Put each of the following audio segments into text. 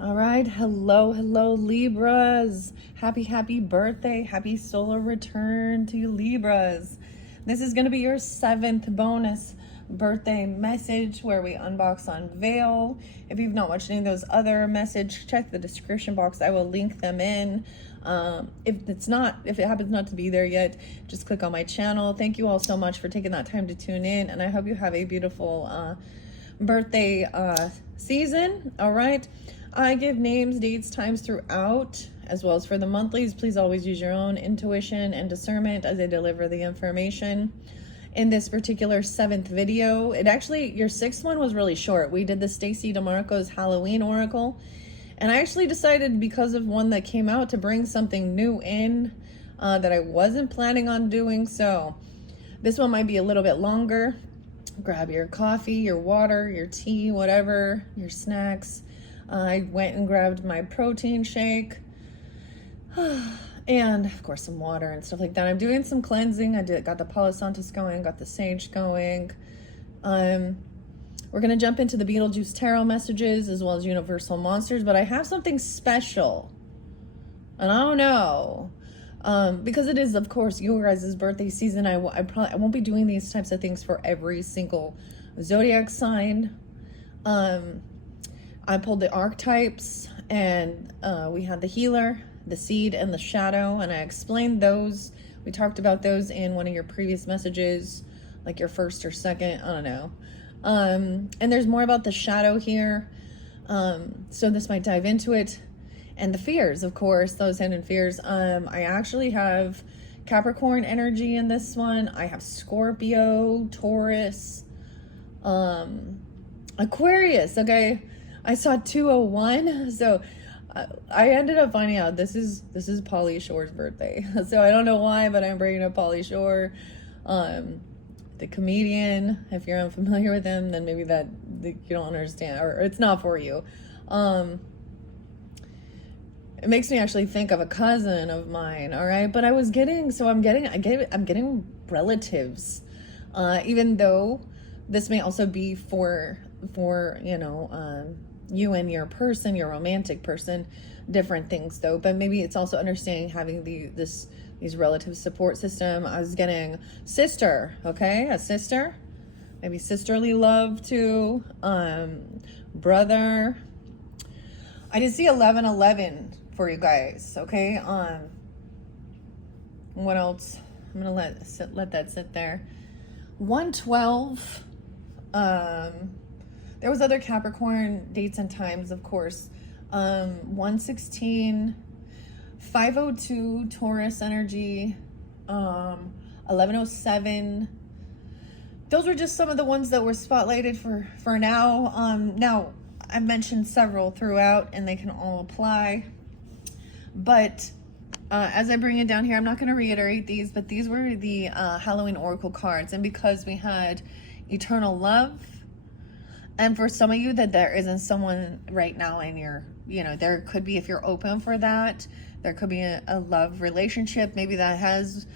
All right, hello, Libras. Happy birthday. Happy solar return to you, Libras. This is going to be your 7th bonus birthday message where we unbox, unveil. If you've not watched any of those other messages, check the description box. I will link them in. If it happens not to be there yet, just click on my channel. Thank you all so much for taking that time to tune in, and I hope you have a beautiful birthday season. All right. I give names, dates, times throughout, as well as for the monthlies. Please always use your own intuition and discernment as I deliver the information. In this particular 7th video, your 6th one was really short. We did the Stacey DeMarco's Halloween Oracle, and I actually decided, because of one that came out, to bring something new in that I wasn't planning on doing. So this one might be a little bit longer. Grab your coffee, your water, your tea, whatever, your snacks. I went and grabbed my protein shake and of course some water and stuff like that. I'm doing some cleansing. Got the Palo Santos going, got the sage going. We're going to jump into the Beetlejuice tarot messages as well as universal monsters, but I have something special, and I don't know, because it is, of course, your guys' birthday season. I won't be doing these types of things for every single zodiac sign. I pulled the archetypes, and we had the healer, the seed, and the shadow, and I explained those. We talked about those in one of your previous messages, like your first or second, I don't know. And there's more about the shadow here, so this might dive into it. And the fears, of course, those hidden fears. I actually have Capricorn energy in this one. I have Scorpio, Taurus, Aquarius, okay? I saw 201, so I ended up finding out this is Pauly Shore's birthday. So I don't know why, but I'm bringing up Pauly Shore, the comedian. If you're unfamiliar with him, then maybe you don't understand, or it's not for you. It makes me actually think of a cousin of mine. All right, but I'm getting relatives, even though this may also be for you and your person, your romantic person, different things though. But maybe it's also understanding having these relative support system. I was getting sister, okay, a sister, maybe sisterly love too, brother. I did see 1111 for you guys, okay. What else? I'm gonna let that sit there. 112. There was other Capricorn dates and times, of course. 116, 502 Taurus energy, 1107. Those were just some of the ones that were spotlighted for now. Now, I've mentioned several throughout, and they can all apply. But as I bring it down here, I'm not going to reiterate these, but these were the Halloween Oracle cards. And because we had eternal love, and for some of you that there isn't someone right now in your, there could be, if you're open for that, there could be a love relationship, maybe that has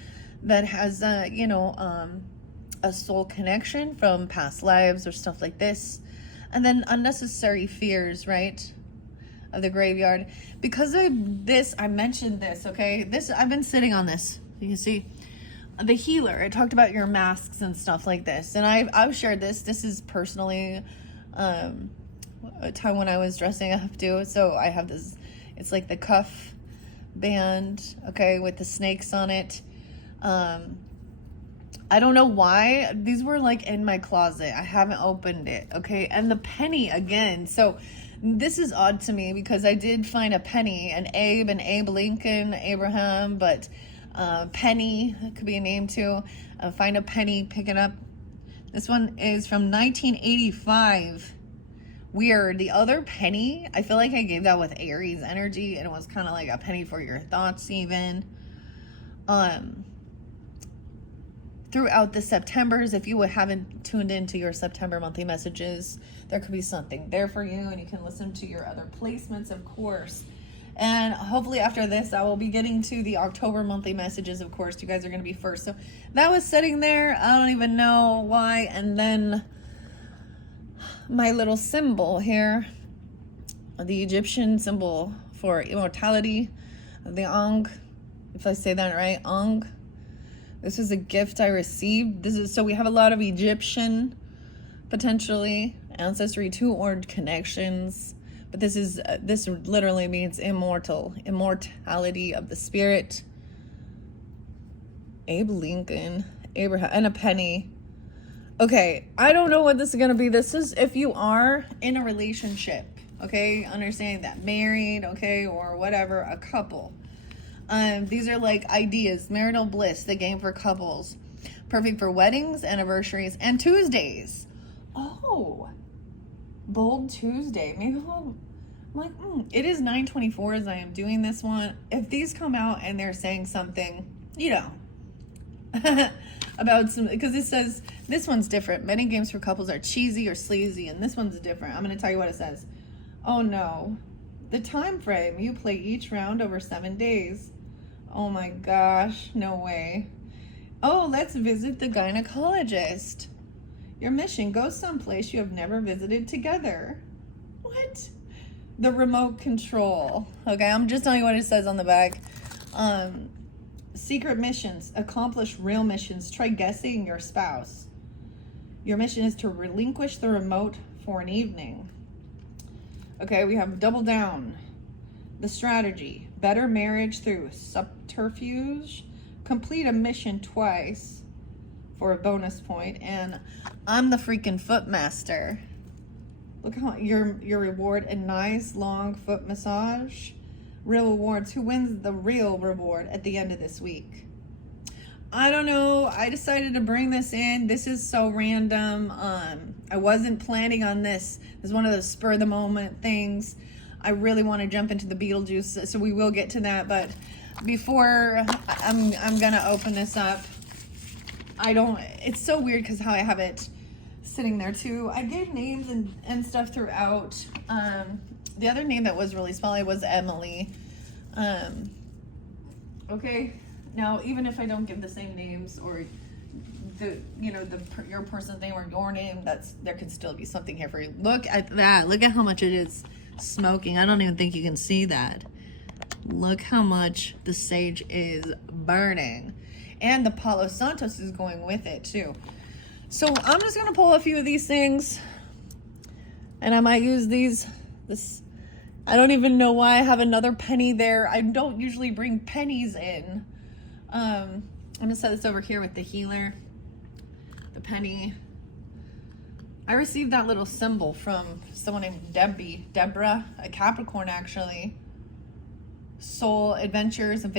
a soul connection from past lives or stuff like this. And then unnecessary fears, right, of the graveyard. Because of this, I mentioned this, okay? I've been sitting on this. You can see the healer. I talked about your masks and stuff like this. And I've shared this. This is personally a time when I was dressing up too. So I have this, it's like the cuff band, okay, with the snakes on it. I don't know why. These were like in my closet. I haven't opened it, okay? And the penny again. So this is odd to me because I did find a penny, an Abe Lincoln, Abraham, but Penny could be a name too. Find a penny, pick it up. This one is from 1985. Weird. The other penny, I feel like I gave that with Aries energy, and it was kind of like a penny for your thoughts even. Throughout the Septembers, if you haven't tuned into your September monthly messages, there could be something there for you, and you can listen to your other placements, of course. And hopefully after this, I will be getting to the October monthly messages, of course. You guys are going to be first. So that was sitting there. I don't even know why. And then my little symbol here the Egyptian symbol for immortality, the Ang, if I say that right, Ang. This is a gift I received. So we have a lot of Egyptian, potentially, ancestry too, or connections. But this literally means immortality of the spirit. Abe Lincoln, Abraham, and a penny. Okay, I don't know what this is going to be. This is if you are in a relationship, okay? Understanding that, married, okay, or whatever, a couple. These are like ideas. Marital Bliss, the game for couples. Perfect for weddings, anniversaries, and Tuesdays. Oh, Bold Tuesday. Maybe I'm like, it is 9:24 as I am doing this one. If these come out and they're saying something, you know, about some, because it says, this one's different. Many games for couples are cheesy or sleazy, and this one's different. I'm going to tell you what it says. Oh no. The time frame. You play each round over 7 days. Oh my gosh, no way. Oh, let's visit the gynecologist. Your mission, go someplace you have never visited together. What? The remote control. Okay, I'm just telling you what it says on the back. Secret missions, accomplish real missions. Try guessing your spouse. Your mission is to relinquish the remote for an evening. Okay, we have double down. The strategy, better marriage through subterfuge. Complete a mission twice for a bonus point. And I'm the freaking foot master. Look how your reward, a nice long foot massage. Real rewards. Who wins the real reward at the end of this week? I don't know. I decided to bring this in. This is so random. I wasn't planning on this. This is one of those spur of the moment things. I really want to jump into the Beetlejuice, so we will get to that. But before I'm gonna open this up, it's so weird because how I have it sitting there too. I gave names and stuff throughout. The other name that was really spelly was Emily. Okay, now even if I don't give the same names or your person's name or your name, there could still be something here for you. Look at that. Look at how much it is smoking. I don't even think you can see that. Look how much the sage is burning. And the Palo Santos is going with it too. So I'm just going to pull a few of these things. And I might use this. I don't even know why I have another penny there. I don't usually bring pennies in. I'm going to set this over here with the healer. The penny. I received that little symbol from someone named Deborah, a Capricorn actually. Soul Adventures of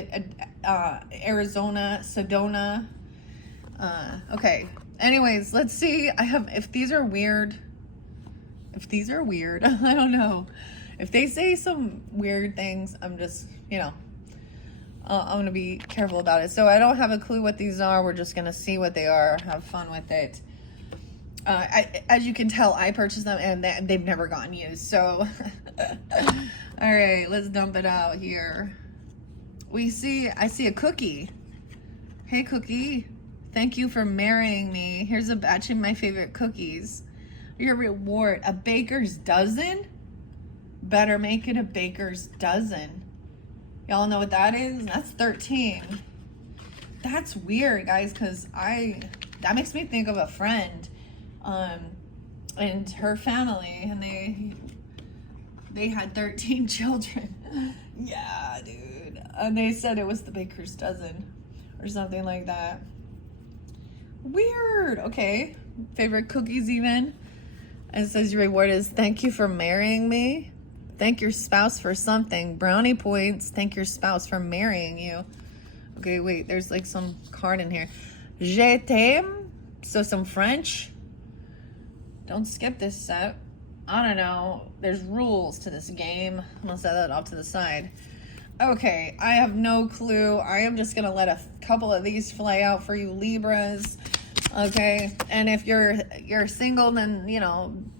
Arizona, Sedona. Okay. Anyways, let's see. If these are weird, I don't know. If they say some weird things, I'm just, I'm going to be careful about it. So I don't have a clue what these are. We're just going to see what they are. Have fun with it. As you can tell, I purchased them and they've never gotten used. So, all right, let's dump it out here. I see a cookie. Hey, cookie. Thank you for marrying me. Here's a batch of my favorite cookies. Your reward, a baker's dozen? Better make it a baker's dozen. Y'all know what that is? That's 13. That's weird, guys, because that makes me think of a friend and her family, and they had 13 children. Yeah, dude. And they said it was the baker's dozen or something like that. Weird. Okay. Favorite cookies even. And it says your reward is thank you for marrying me. Thank your spouse for something. Brownie points. Thank your spouse for marrying you. Okay, wait. There's like some card in here. Je t'aime. So some French. Don't skip this step. I don't know. There's rules to this game. I'm going to set that off to the side. Okay, I have no clue. I am just going to let a couple of these fly out for you Libras. Okay, and if you're single, then,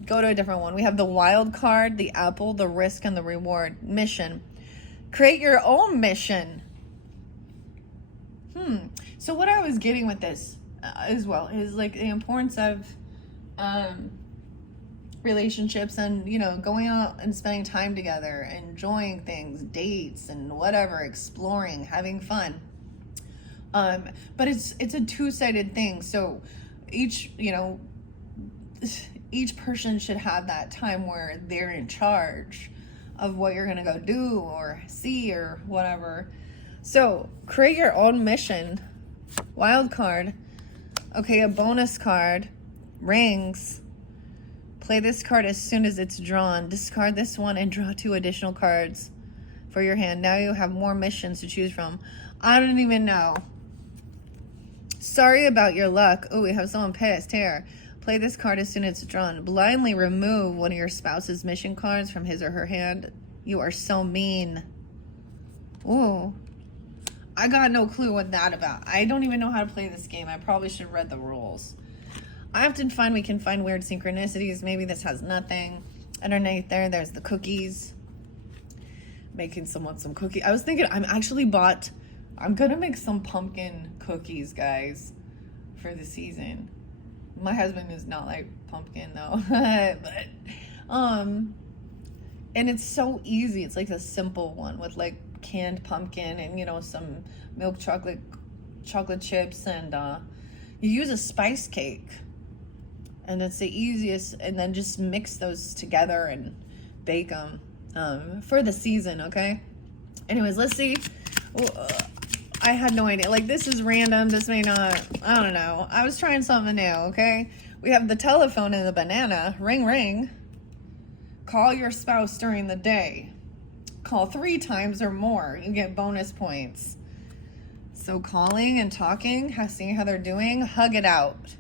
go to a different one. We have the wild card, the apple, the risk, and the reward. Mission. Create your own mission. So what I was getting with this as well is like the importance of relationships and, you know, going out and spending time together, enjoying things, dates and whatever, exploring, having fun. But it's a two-sided thing. So each, you know, each person should have that time where they're in charge of what you're gonna go do or see or whatever. So create your own mission. Wild card. Okay, a bonus card. Rings. Play this card as soon as it's drawn. Discard this one and draw 2 additional cards for your hand. Now you have more missions to choose from. I don't even know. Sorry about your luck. Oh, we have someone pissed here. Play this card as soon as it's drawn. Blindly remove one of your spouse's mission cards from his or her hand. You are so mean. Ooh. I got no clue what that about. I don't even know how to play this game. I probably should have read the rules. I often find we can find weird synchronicities. Maybe this has nothing. Underneath there's the cookies. Making someone some cookies. I was thinking I'm gonna make some pumpkin cookies, guys, for the season. My husband is not like pumpkin though. But and it's so easy. It's like a simple one with like canned pumpkin and, you know, some milk chocolate chips, and you use a spice cake, and it's the easiest. And then just mix those together and bake them for the season. Okay, anyways, let's see. I had no idea. Like, this is random. This may not, I don't know. I was trying something new. Okay, we have the telephone and the banana. Ring ring. Call your spouse during the day. Call 3 times or more. You get bonus points. So calling and talking, seeing how they're doing. Hug it out.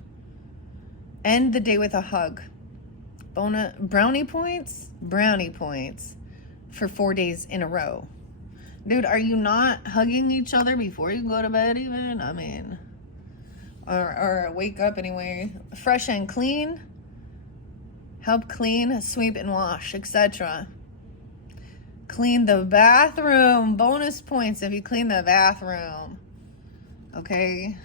End the day with a hug. Brownie points for 4 days in a row. Dude, are you not hugging each other before you go to bed even? I mean, or wake up anyway. Fresh and clean. Help clean, sweep, and wash, etc. Clean the bathroom. Bonus points if you clean the bathroom. Okay.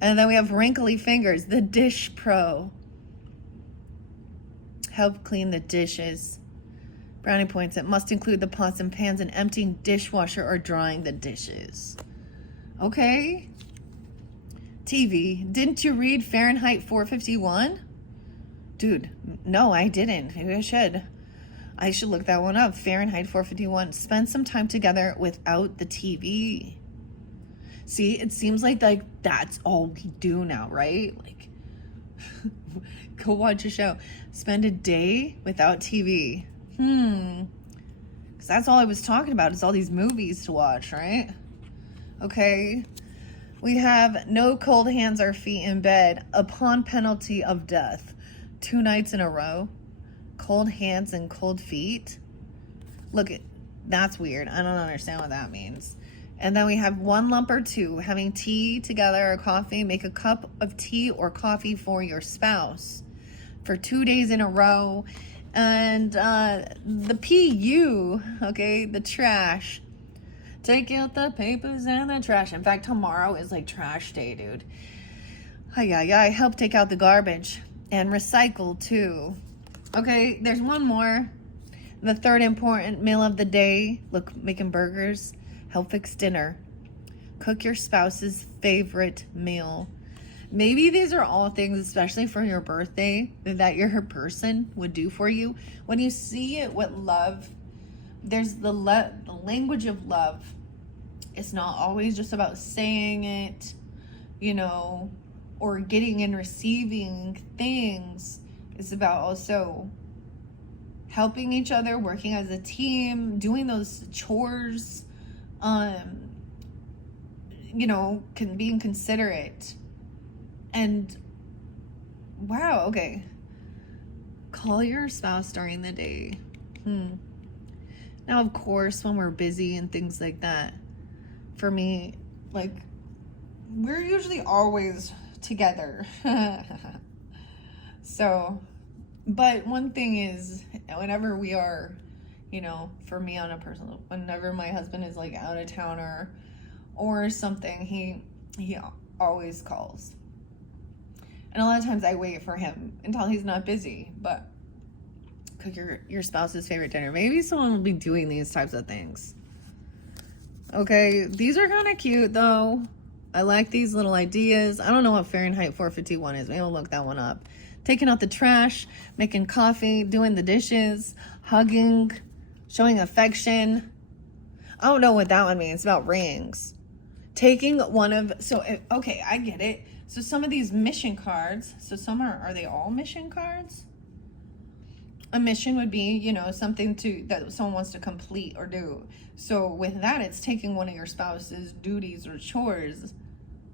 And then we have wrinkly fingers. The dish pro. Help clean the dishes. Brownie points. It must include the pots and pans and emptying dishwasher or drying the dishes. Okay. TV. Didn't you read Fahrenheit 451? Dude, no, I didn't. Maybe I should. I should look that one up. Fahrenheit 451. Spend some time together without the TV. See, it seems like that's all we do now, right? Like, go watch a show. Spend a day without TV. Because that's all I was talking about, is all these movies to watch, right? Okay. We have no cold hands or feet in bed upon penalty of death. 2 nights in a row. Cold hands and cold feet. Look, that's weird. I don't understand what that means. And then we have 1 lump or 2. Having tea together or coffee. Make a cup of tea or coffee for your spouse for 2 days in a row. And the PU, okay, the trash. Take out the papers and the trash. In fact, tomorrow is like trash day, dude. Help take out the garbage. And recycle too. Okay, there's one more. The third important meal of the day. Look, making burgers. Help fix dinner. Cook your spouse's favorite meal. Maybe these are all things, especially for your birthday, that your person would do for you. When you see it with love, there's the language of love. It's not always just about saying it, you know, or getting and receiving things. It's about also helping each other, working as a team, doing those chores, you know, being considerate. And wow, okay. Call your spouse during the day. Now, of course, when we're busy and things like that, for me, like, we're usually always together. So, but one thing is, whenever we are, you know, for me on a personal, whenever my husband is like out of town or something, he always calls. And a lot of times I wait for him until he's not busy. But cook your spouse's favorite dinner. Maybe someone will be doing these types of things. Okay, these are kind of cute though. I like these little ideas. I don't know what Fahrenheit 451 is. Maybe I'll look that one up. Taking out the trash, making coffee, doing the dishes, hugging, showing affection. I don't know what that one means. It's about rings. Taking one of, okay, I get it. So some of these mission cards, so some are they all mission cards? A mission would be, you know, something that someone wants to complete or do. So with that, it's taking one of your spouse's duties or chores,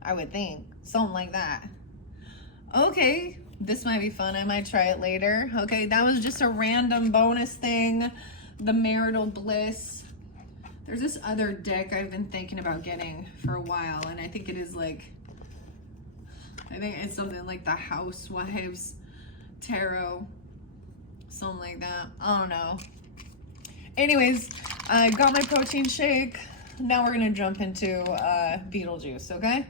I would think. Something like that. Okay, this might be fun. I might try it later. Okay, that was just a random bonus thing. The Marital Bliss. There's this other deck I've been thinking about getting for a while, and I think it is like, I think it's something like the Housewives Tarot. Something like that. I don't know. Anyways, I got my protein shake. Now we're going to jump into Beetlejuice, okay?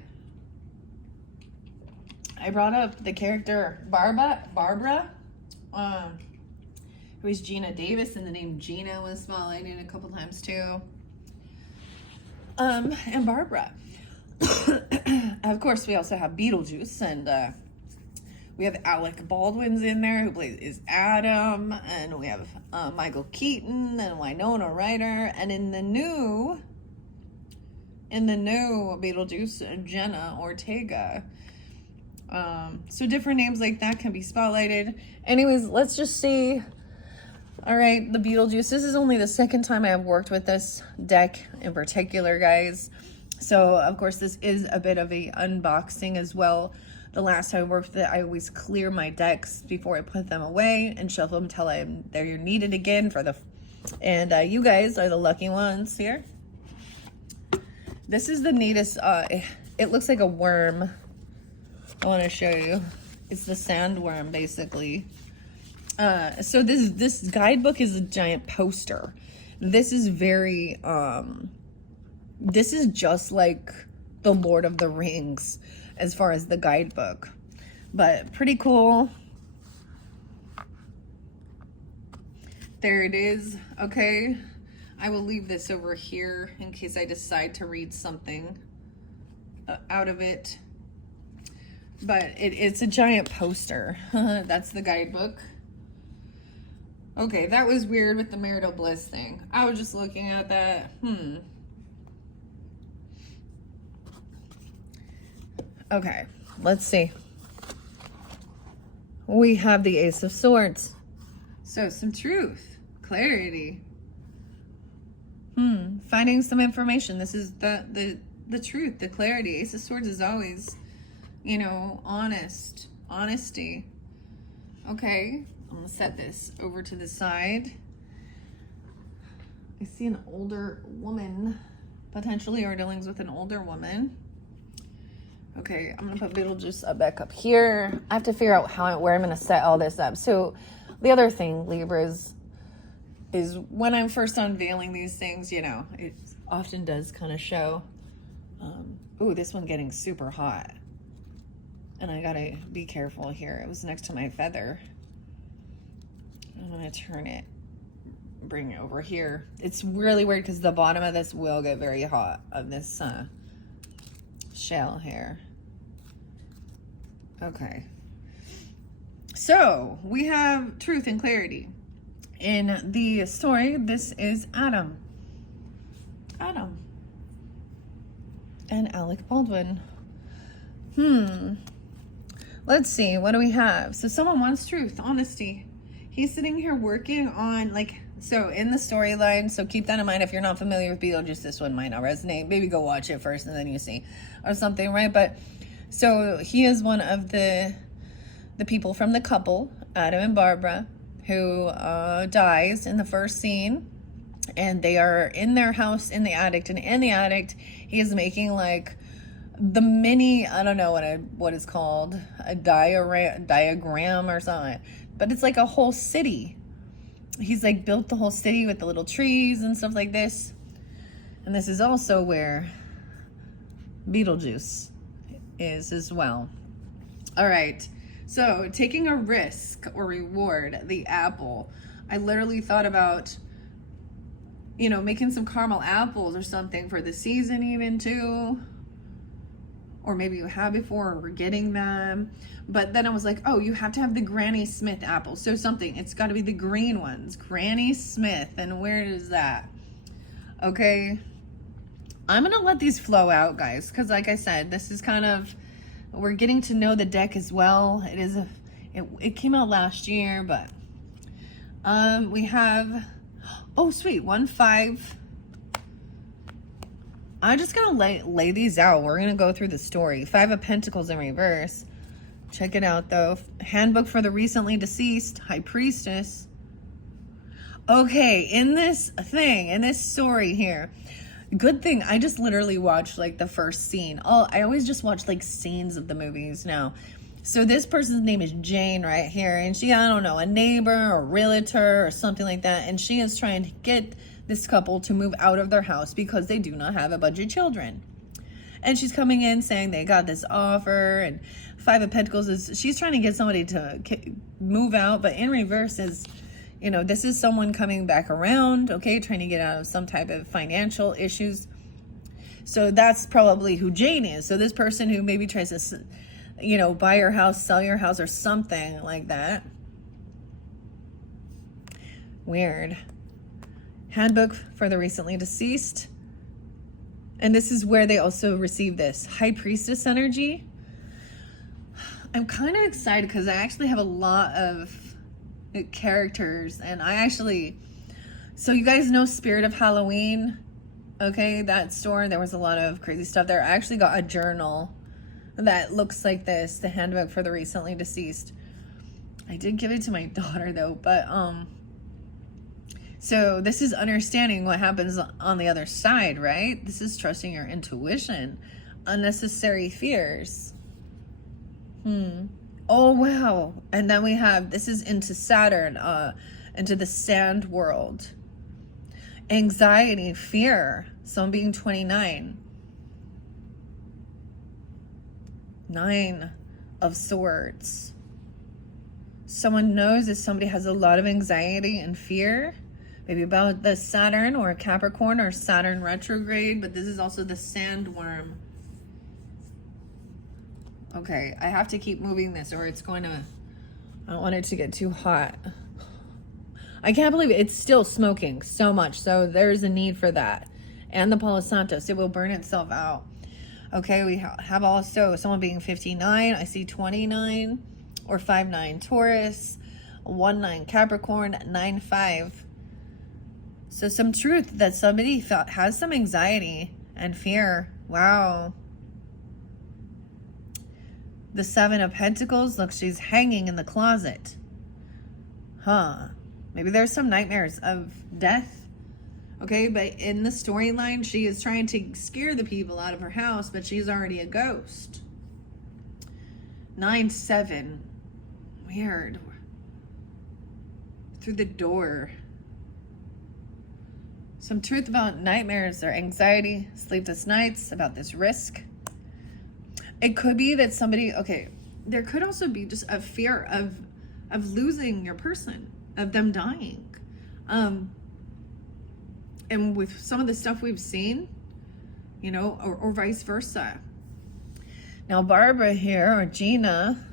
I brought up the character Barbara. It was Gina Davis, and the name Gina was spotlighted a couple times too. And Barbara. Of course, we also have Beetlejuice, and we have Alec Baldwin's in there, who is Adam, and we have Michael Keaton and Winona Ryder, and in the new Beetlejuice, Jenna Ortega. So different names like that can be spotlighted. Anyways, let's just see. All right, the Beetlejuice. This is only the second time I have worked with this deck in particular, guys. So, of course, this is a bit of a unboxing as well. The last time I worked with it, I always clear my decks before I put them away and shuffle them until they're needed again for the... And you guys are the lucky ones here. This is the neatest... it looks like a worm. I want to show you. It's the sandworm, basically. So this guidebook is a giant poster. This is very... this is just like the Lord of the Rings as far as the guidebook, but pretty cool. There it is. Okay, I will leave this over here in case I decide to read something out of it, but it's a giant poster. That's the guidebook. Okay, that was weird with the Marital Bliss thing. I was just looking at that. Okay, let's see. We have the Ace of Swords. So some truth, clarity. Finding some information. This is the truth, the clarity. Ace of Swords is always, you know, honesty. Okay, I'm gonna set this over to the side. I see an older woman, potentially our dealings with an older woman. Okay, I'm gonna put Beetlejuice back up here. I have to figure out where I'm gonna set all this up. So the other thing, Libras, is when I'm first unveiling these things, you know, it often does kind of show. Ooh, this one's getting super hot. And I gotta be careful here. It was next to my feather. I'm gonna turn it, bring it over here. It's really weird because the bottom of this will get very hot, of this shell here. Okay. So we have truth and clarity. In the story, this is Adam. And Alec Baldwin. Let's see, what do we have? So someone wants truth, honesty. He's sitting here working on, like, so in the storyline, so keep that in mind. If you're not familiar with Beetlejuice, this one might not resonate. Maybe go watch it first and then you see, or something, right? But so he is one of the people from the couple, Adam and Barbara, who dies in the first scene. And they are in their house in the attic, and in the attic, he is making like the mini, I don't know what it's called, a diagram or something, but it's like a whole city. He's like built the whole city with the little trees and stuff like this. And this is also where Beetlejuice is as well. All right. So taking a risk or reward, the apple. I literally thought about, making some caramel apples or something for the season even too. Or maybe you have before, or we're getting them. But then I was like, oh, you have to have the Granny Smith apple. So something, it's got to be the green ones. Granny Smith. And where is that? Okay. I'm going to let these flow out, guys. Because like I said, this is kind of, we're getting to know the deck as well. It came out last year, but we have, oh, sweet, 1-5. I'm just going to lay these out. We're going to go through the story. 5 of Pentacles in reverse. Check it out, though. Handbook for the recently deceased. High Priestess. Okay, in this story here, good thing I just literally watched like the first scene. I always just watch like scenes of the movies now. So this person's name is Jane right here. And she, I don't know, a neighbor or realtor or something like that. And she is trying to get this couple to move out of their house because they do not have a bunch of children. And she's coming in saying they got this offer, and 5 of Pentacles is, she's trying to get somebody to move out, but in reverse is, this is someone coming back around, okay, trying to get out of some type of financial issues. So that's probably who Jane is. So this person who maybe tries to, buy your house, sell your house, or something like that. Weird. Handbook for the recently deceased. And this is where they also receive this High Priestess energy. I'm kind of excited because I actually have a lot of characters, and so you guys know Spirit of Halloween, okay, that store, there was a lot of crazy stuff there. I actually got a journal that looks like this, the handbook for the recently deceased. I did give it to my daughter though, but so this is understanding what happens on the other side, right? This is trusting your intuition. Unnecessary fears. Oh, wow. And then we have, this is into Saturn, into the sand world. Anxiety, fear. So I'm being 29. 9 of Swords. Someone knows that somebody has a lot of anxiety and fear. Maybe about the Saturn or Capricorn or Saturn retrograde, but this is also the sandworm. Okay, I have to keep moving this or it's going to, I don't want it to get too hot. I can't believe it's still smoking so much. So there's a need for that. And the Palo Santos, it will burn itself out. Okay, we have also someone being 59. I see 29 or 5-9 Taurus, 1-9 Capricorn, 9-5. So some truth that somebody has some anxiety and fear. Wow. The 7 of Pentacles. Look, she's hanging in the closet. Huh. Maybe there's some nightmares of death. Okay, but in the storyline, she is trying to scare the people out of her house, but she's already a ghost. 9-7. Weird. Through the door. Some truth about nightmares or anxiety, sleepless nights, about this risk. It could be that somebody, okay, there could also be just a fear of losing your person, of them dying. And with some of the stuff we've seen, or vice versa. Now, Barbara here, or Gina,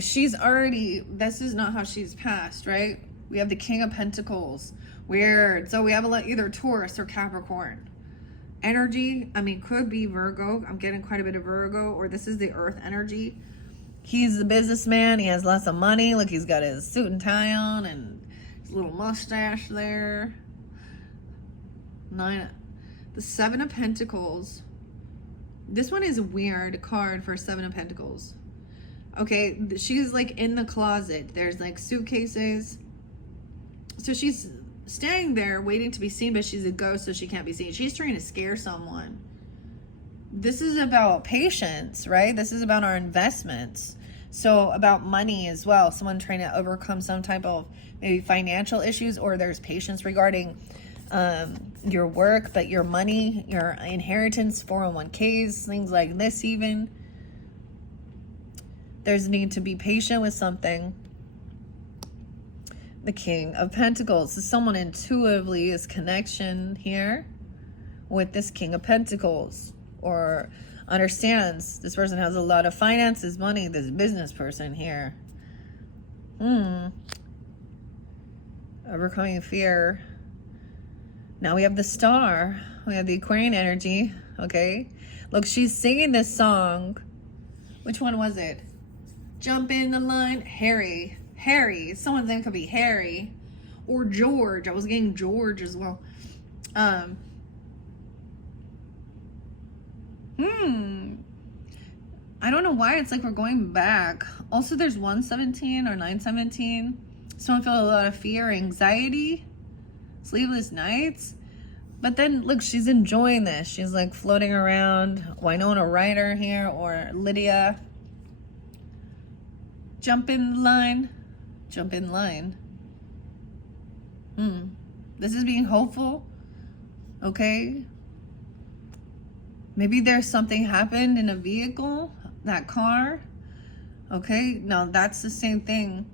she's already, this is not how she's passed, right? We have the King of Pentacles. Weird. So we have either Taurus or Capricorn. Energy, could be Virgo. I'm getting quite a bit of Virgo, or this is the Earth energy. He's the businessman. He has lots of money. Look, he's got his suit and tie on and his little mustache there. The 7 of Pentacles. This one is a weird card for 7 of Pentacles. Okay, she's like in the closet. There's like suitcases. So she's standing there waiting to be seen, but she's a ghost, so she can't be seen. She's trying to scare someone. This is about patience, right? This is about our investments. So about money as well. Someone trying to overcome some type of maybe financial issues, or there's patience regarding your work, but your money, your inheritance, 401ks, things like this even. There's need to be patient with something. The King of Pentacles. So someone intuitively is connection here with this King of Pentacles, or understands this person has a lot of finances, money, this business person here. Overcoming fear. Now we have the Star. We have the Aquarian energy. Okay. Look, she's singing this song. Which one was it? Jump in the line. Harry. Someone's name could be Harry. Or George. I was getting George as well. I don't know why it's like we're going back. Also, there's 117 or 917. Someone felt a lot of fear, anxiety, sleepless nights. But then, look, she's enjoying this. She's like floating around. Winona Ryder here, or Lydia. Jump in line. Jump in line. This is being hopeful. Okay. Maybe there's something happened in a vehicle, that car. Okay. Now that's the same thing.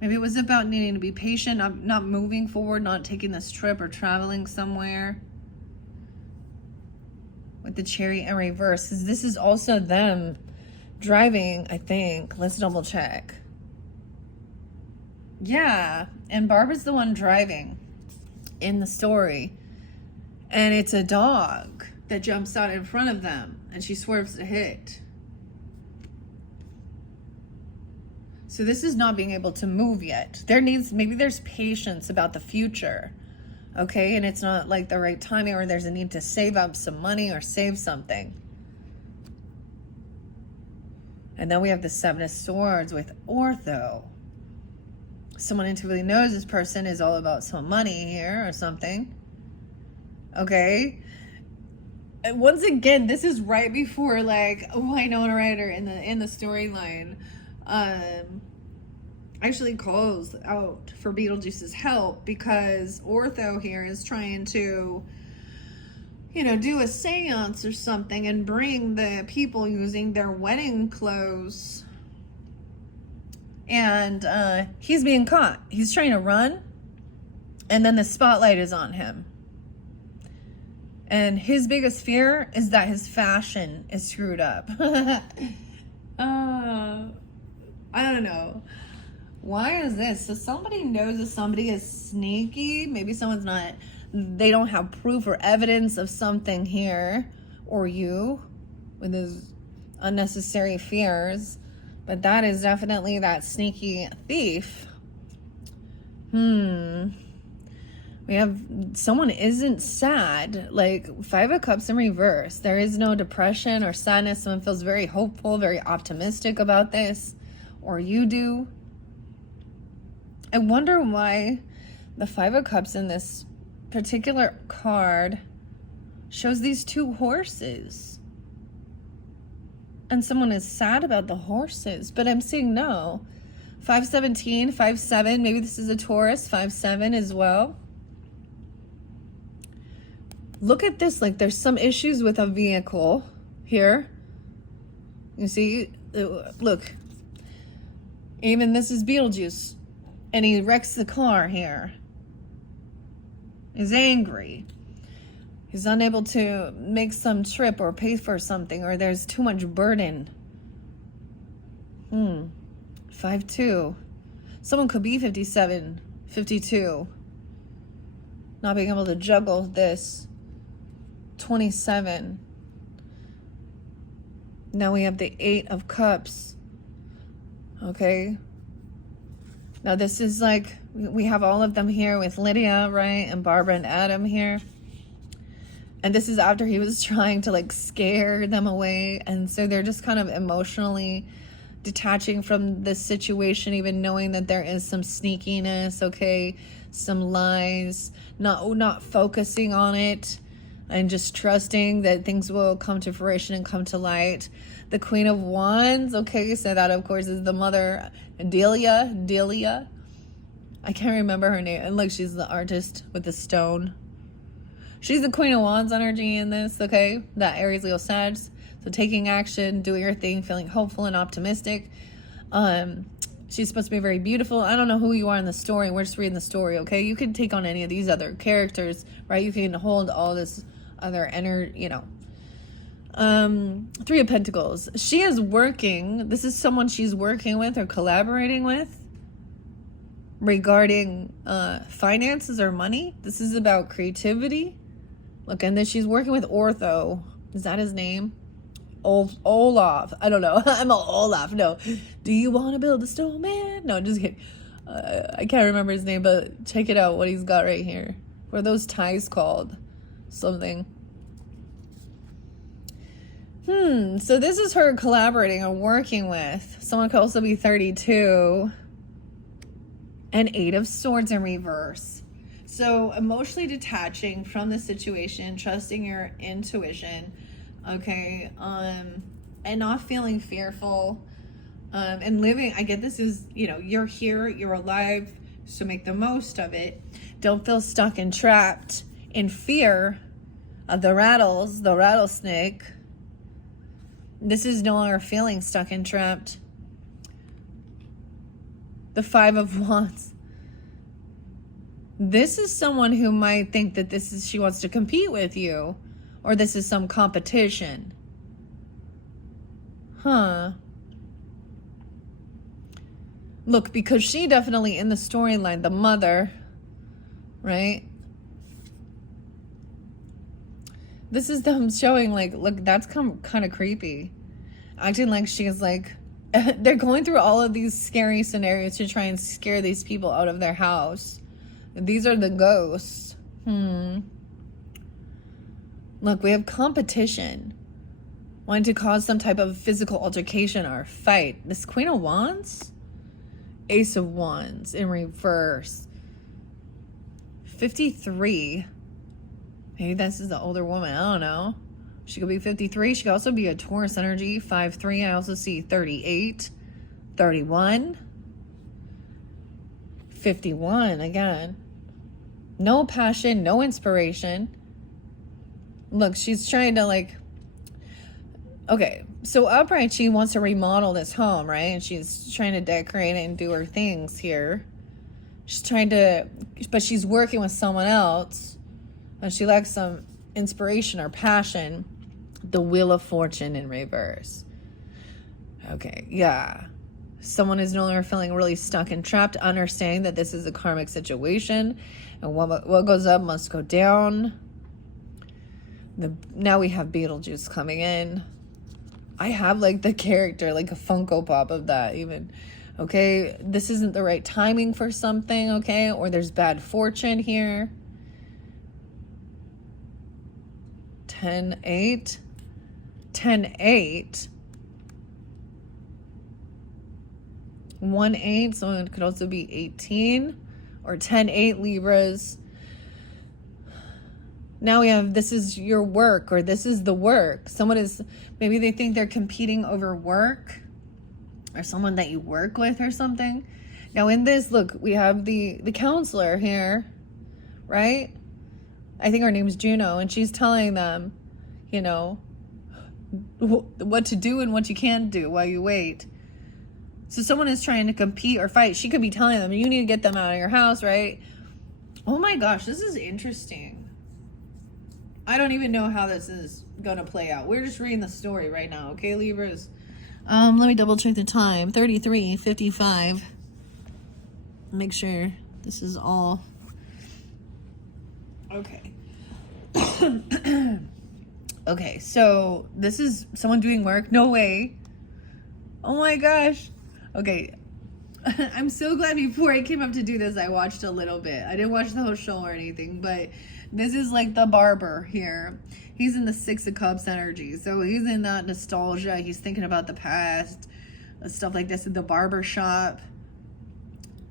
Maybe it was about needing to be patient, not moving forward, not taking this trip or traveling somewhere. With the Chariot in reverse. This is also them driving, I think. Let's double check. Yeah. And Barbara's the one driving in the story. And it's a dog that jumps out in front of them. And she swerves to hit. So this is not being able to move yet. Maybe there's patience about the future. Okay, and it's not like the right timing, or there's a need to save up some money or save something. And then we have the Seven of Swords with Ortho. Someone intuitively knows this person is all about some money here or something. Okay. And once again, this is right before like Winona Ryder in the storyline actually calls out for Beetlejuice's help, because Ortho here is trying to, do a seance or something and bring the people using their wedding clothes. And he's being caught. He's trying to run, and then the spotlight is on him. And his biggest fear is that his fashion is screwed up. I don't know. Why is this? So somebody knows that somebody is sneaky. Maybe they don't have proof or evidence of something here, or you, with his unnecessary fears. But that is definitely that sneaky thief. We have someone isn't sad. Like 5 of Cups in reverse. There is no depression or sadness. Someone feels very hopeful, very optimistic about this. Or you do. I wonder why the 5 of Cups in this particular card shows these 2 horses. And someone is sad about the horses. But I'm seeing no. 517, 5-7. Maybe this is a Taurus. 5-7 as well. Look at this. Like there's some issues with a vehicle here. You see? Look. Even this is Beetlejuice. And he wrecks the car here. He's angry. He's unable to make some trip or pay for something, or there's too much burden. 5-2. Someone could be 57, 52. Not being able to juggle this. 27. Now we have the 8 of Cups. Okay. Now this is like, we have all of them here with Lydia, right? And Barbara and Adam here. And this is after he was trying to like scare them away. And so they're just kind of emotionally detaching from this situation, even knowing that there is some sneakiness, okay? Some lies, not focusing on it, and just trusting that things will come to fruition and come to light. The Queen of Wands, okay, so that of course is the mother, Delia. I can't remember her name. And look, she's the artist with the stone. She's the Queen of Wands energy in this, okay? That Aries, Leo, Sag. So taking action, doing her thing, feeling hopeful and optimistic. She's supposed to be very beautiful. I don't know who you are in the story. We're just reading the story, okay? You can take on any of these other characters, right? You can hold all this other energy, Three of Pentacles. She is working. This is someone she's working with or collaborating with regarding finances or money. This is about creativity. Look, and then she's working with Ortho. Is that his name? Olaf. I don't know. I'm Olaf. No. Do you want to build a snowman? No, just kidding. I can't remember his name, but check it out. What he's got right here. What are those ties called? Something. So this is her collaborating or working with. Someone could also be 32. And 8 of Swords in reverse. So emotionally detaching from the situation, trusting your intuition, okay, and not feeling fearful, and living. I get this is, you're here, you're alive, so make the most of it. Don't feel stuck and trapped in fear of the rattlesnake. This is no longer feeling stuck and trapped. The 5 of Wands. This is someone who might think that she wants to compete with you, or this is some competition. Look, because she definitely in the storyline, the mother, right? This is them showing like, look, that's kind of creepy. Acting like she is like, they're going through all of these scary scenarios to try and scare these people out of their house. These are the ghosts. Look, we have competition. Wanting to cause some type of physical altercation or fight. This Queen of Wands? Ace of Wands in reverse. 53. Maybe this is the older woman. I don't know. She could be 53. She could also be a Taurus energy. 5-3. I also see 38. 31. 51 again. No passion, no inspiration. Look, she's trying to okay, so upright, she wants to remodel this home, right? And she's trying to decorate it and do her things here. She's trying to, but she's working with someone else. And she lacks some inspiration or passion. The Wheel of Fortune in reverse. Okay, yeah. Someone is no longer feeling really stuck and trapped, understanding that this is a karmic situation. And what goes up must go down. Now we have Beetlejuice coming in. I have the character, a Funko Pop of that even. Okay, this isn't the right timing for something, okay? Or there's bad fortune here. 10-8. 10-8. 1-8, so it could also be 18. Or 10-8 Libras. Now we have, this is your work, or this is the work. Someone is, maybe they think they're competing over work, or someone that you work with or something. Now in this, look, we have the counselor here, right? I think her name's Juno, and she's telling them, what to do and what you can't do while you wait. So someone is trying to compete or fight. She could be telling them, you need to get them out of your house, right? Oh my gosh, this is interesting. I don't even know how this is gonna play out. We're just reading the story right now, okay, Libras? Let me double check the time. 33:55. Make sure this is all okay. Okay, so this is someone doing work. No way. Oh my gosh. Okay. I'm so glad before I came up to do this, I watched a little bit. I didn't watch the whole show or anything, but this is the barber here. He's in the 6 of Cups energy. So he's in that nostalgia. He's thinking about the past, stuff like this in the barber shop.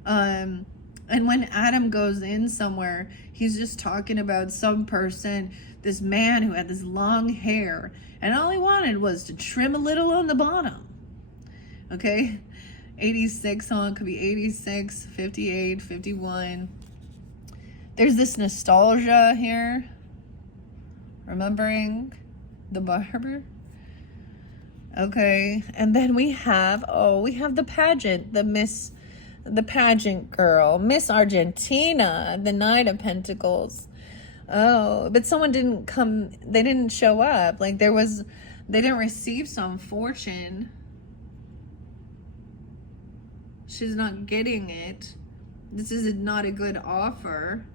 And when Adam goes in somewhere, he's just talking about some person, this man who had this long hair, and all he wanted was to trim a little on the bottom. Okay? 86, it could be 86, 58, 51. There's this nostalgia here. Remembering the barber. Okay, and then we have, we have the pageant, the pageant girl, Miss Argentina, the Knight of Pentacles. Oh, but someone didn't come, they didn't show up. Like they didn't receive some fortune. She's not getting it. This is not a good offer.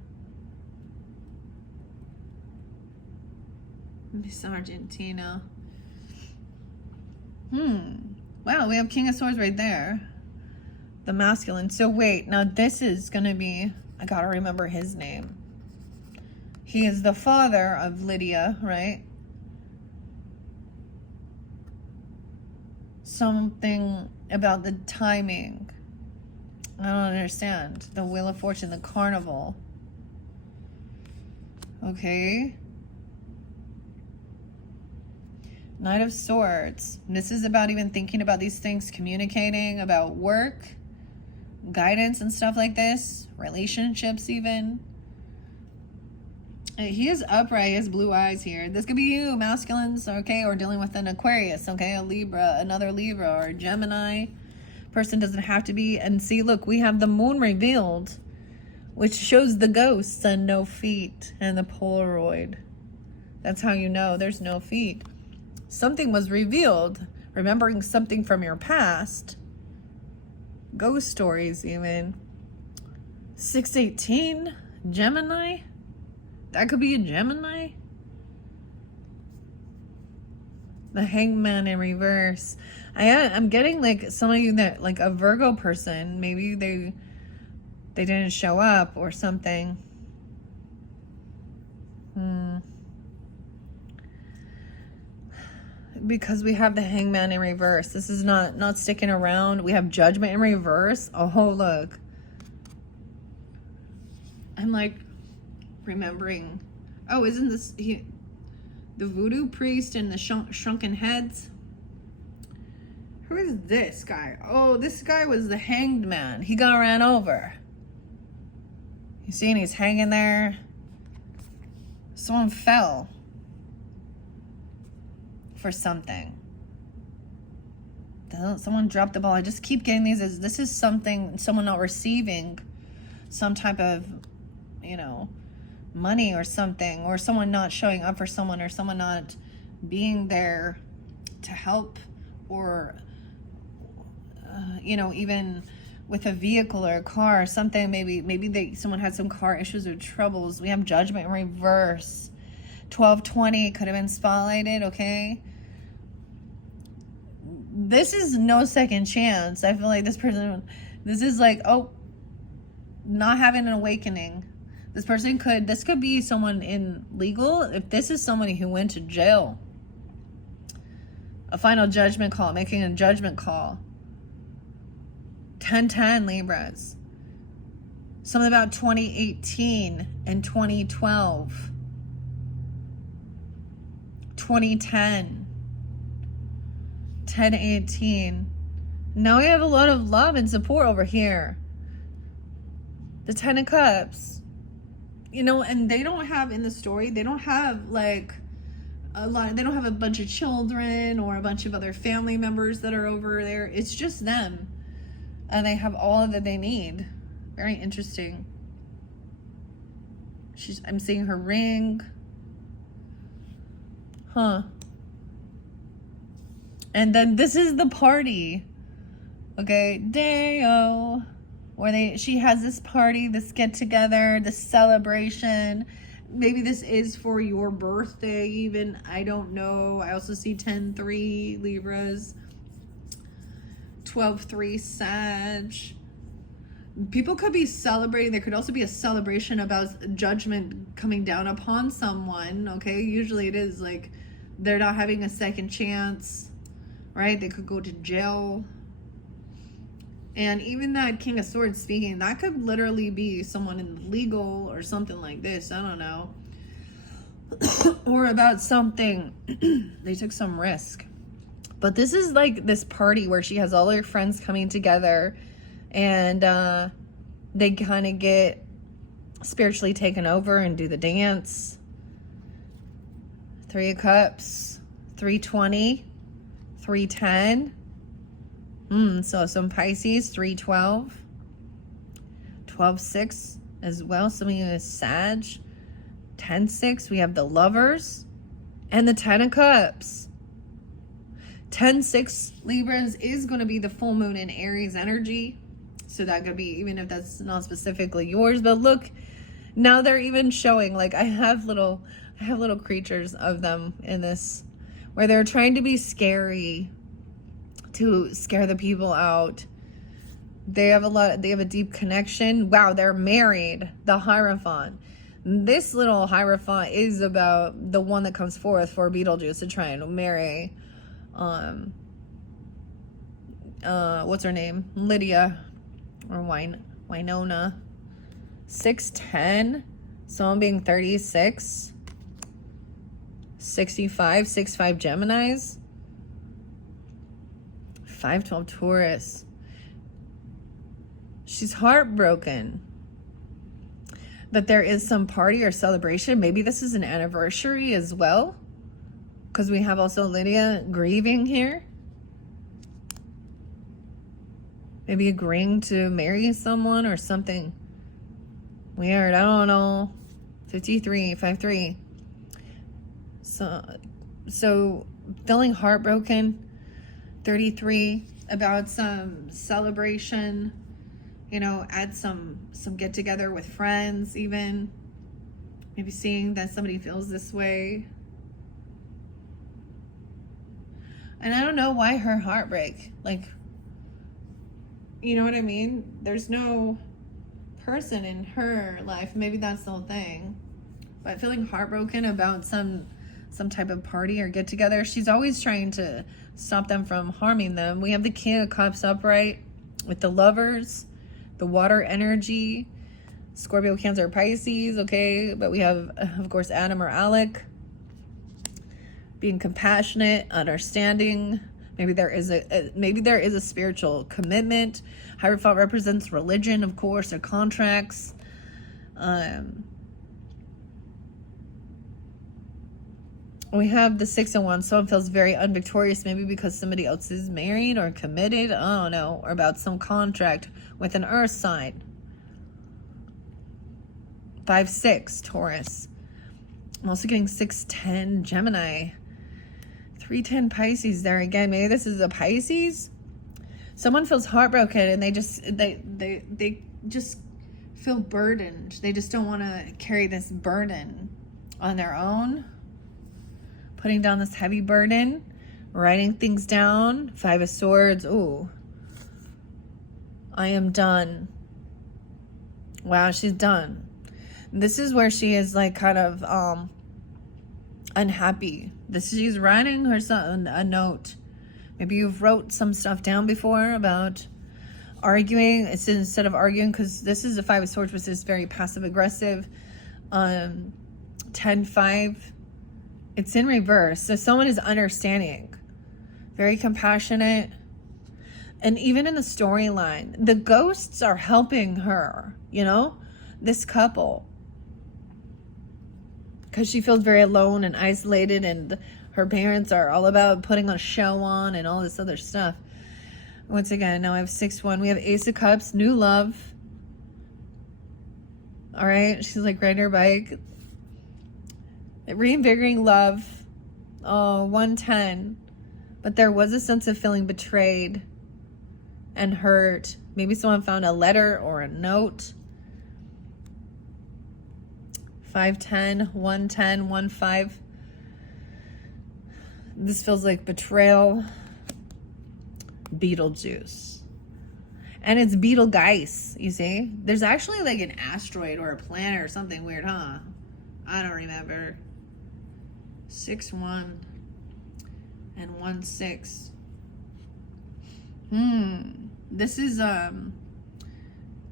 Miss Argentina. Wow, we have King of Swords right there. The masculine. So wait, now this is gonna be, I gotta remember his name. He is the father of Lydia, right? Something about the timing. I don't understand. The Wheel of Fortune, the carnival. Okay. Knight of Swords. This is about even thinking about these things, communicating about work, guidance and stuff like this, relationships even. He is upright, he has blue eyes here. This could be you, masculines, okay, or dealing with an Aquarius, okay, a Libra, another Libra, or a Gemini. Person doesn't have to be. And see, look, we have the moon revealed, which shows the ghosts and no feet, and the Polaroid. That's how you know there's no feet. Something was revealed, remembering something from your past. Ghost stories even. 618, Gemini? That could be a Gemini? The Hangman in reverse. I'm getting like some of you that like a Virgo person, maybe they didn't show up or something. Because we have the Hangman in reverse. This is not sticking around. We have Judgment in reverse. Oh, look. I'm like remembering. Oh, isn't this the voodoo priest and the shrunken heads? Who is this guy? Oh, this guy was the hanged man. He got ran over. You see, and he's hanging there. Someone fell for something. Someone dropped the ball. I just keep getting these as this is something, someone not receiving some type of, money or something, or someone not showing up for someone, or someone not being there to help, or even with a vehicle or a car or something. Maybe someone had some car issues or troubles. We have Judgment in reverse. 1220 could have been spotlighted. Okay, this is no second chance. I feel like this is like, not having an awakening. This could be someone in legal. If this is somebody who went to jail, a final judgment call, making a judgment call. 1010 Libras. Something about 2018 and 2012. 2010. 1018. Now we have a lot of love and support over here. The 10 of Cups. And they don't have in the story, they don't have like they don't have a bunch of children or a bunch of other family members that are over there. It's just them. And they have all that they need. Very interesting. I'm seeing her ring. Huh. And then this is the party. Okay, Deo. Where she has this party, this get together, this celebration. Maybe this is for your birthday even. I don't know. I also see 10-3 Libras. 12-3 Sag. People could be celebrating. There could also be a celebration about judgment coming down upon someone. Okay, usually it is like they're not having a second chance, right? They could go to jail. And even that King of Swords speaking, that could literally be someone in legal or something like this. I don't know. Or about something. They took some risk. But this is like this party where she has all her friends coming together, and they kind of get spiritually taken over and do the dance. 3 of Cups, 320, 310. So some Pisces, 312. 12-6 as well. Some of you is Sag. 10-6. We have the Lovers and the 10 of Cups. 10-6 Libras is going to be the full moon in Aries energy. So that could be, even if that's not specifically yours, but look, now they're even showing, like, I have little creatures of them in this, where they're trying to be scary to scare the people out. They have a deep connection. Wow, they're married. The Hierophant. This little Hierophant is about the one that comes forth for Beetlejuice to try and marry, what's her name? Lydia or Winona. 6'10", someone being 36. 65, 6'5" Geminis. 5'12" Taurus. She's heartbroken. But there is some party or celebration. Maybe this is an anniversary as well, because we have also Lydia grieving here. Maybe agreeing to marry someone or something weird. I don't know. 53. So feeling heartbroken. 33, about some celebration, you know, at some get together with friends, even maybe seeing that somebody feels this way. And I don't know why her heartbreak, like, you know what I mean? There's no person in her life. Maybe that's the whole thing. But feeling heartbroken about some type of party or get together. She's always trying to stop them from harming them. We have the King of Cups upright with the Lovers, the water energy, Scorpio, Cancer, Pisces, okay? But we have, of course, Adam or Alec being compassionate, understanding. Maybe there is a spiritual commitment. Hierophant represents religion, of course, or contracts. We have the 6 of Wands. Someone feels very unvictorious, maybe because somebody else is married or committed. I don't know. Or about some contract with an earth sign. 5-6 Taurus. I'm also getting 6-10 Gemini. 3-10 Pisces there again. Maybe this is a Pisces. Someone feels heartbroken and they just feel burdened. They just don't want to carry this burden on their own. Putting down this heavy burden, writing things down. 5 of Swords. Ooh. I am done. Wow, she's done. This is where she is like kind of unhappy. She's writing her son a note. Maybe you've wrote some stuff down before about arguing. It's instead of arguing, because this is a 5 of Swords, which is very passive aggressive. 10-5. It's in reverse. So someone is understanding, very compassionate. And even in the storyline, the ghosts are helping her, you know, this couple. Because she feels very alone and isolated, and her parents are all about putting a show on and all this other stuff. Once again, now I have 6-1. We have Ace of Cups, new love. All right, she's like riding her bike. Reinvigorating love. Oh, 110. But there was a sense of feeling betrayed and hurt. Maybe someone found a letter or a note. 5-10, 110, 1-5. This feels like betrayal. Beetlejuice. And it's Beetlejuice, you see? There's actually like an asteroid or a planet or something weird, huh? I don't remember. 6-1 and 1-6. This is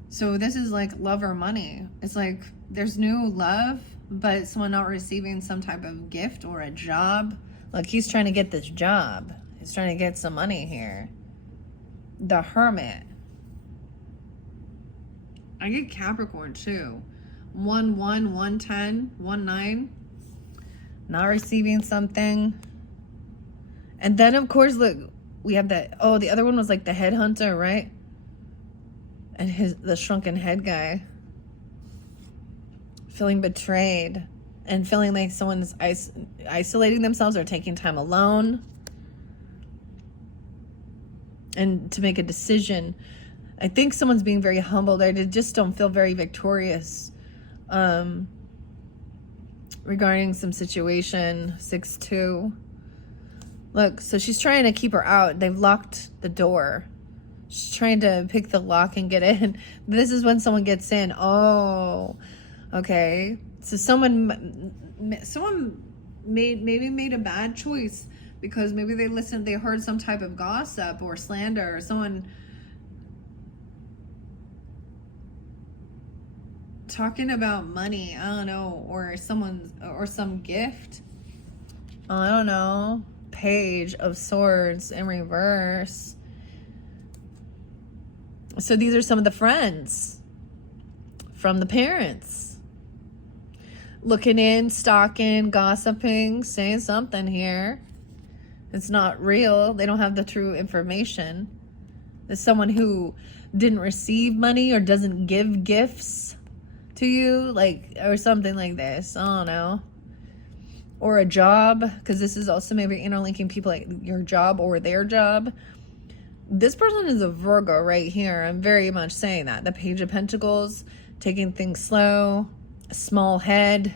so this is like love or money. It's like there's new love, but someone not receiving some type of gift or a job. Like he's trying to get this job. He's trying to get some money here. The Hermit. I get Capricorn too. 1-1, 1-10, 1-9. Not receiving something. And then, of course, look, we have that. Oh, the other one was like the headhunter, right? And the shrunken head guy. Feeling betrayed. And feeling like someone's isolating themselves or taking time alone. And to make a decision. I think someone's being very humble. They just don't feel very victorious. Regarding some situation. 6-2. Look, so she's trying to keep her out. They've locked the door. She's trying to pick the lock and get in. This is when someone gets in. Oh, okay. So someone maybe made a bad choice because maybe they heard some type of gossip or slander or someone talking about money. I don't know, or some gift. I don't know. Page of Swords in reverse. So these are some of the friends from the parents. Looking in, stalking, gossiping, saying something here. It's not real. They don't have the true information. There's someone who didn't receive money or doesn't give gifts to you, like, or something like this. I don't know. Or a job, because this is also maybe interlinking people like your job or their job. This person is a Virgo right here. I'm very much saying that. The Page of Pentacles, taking things slow, a small head.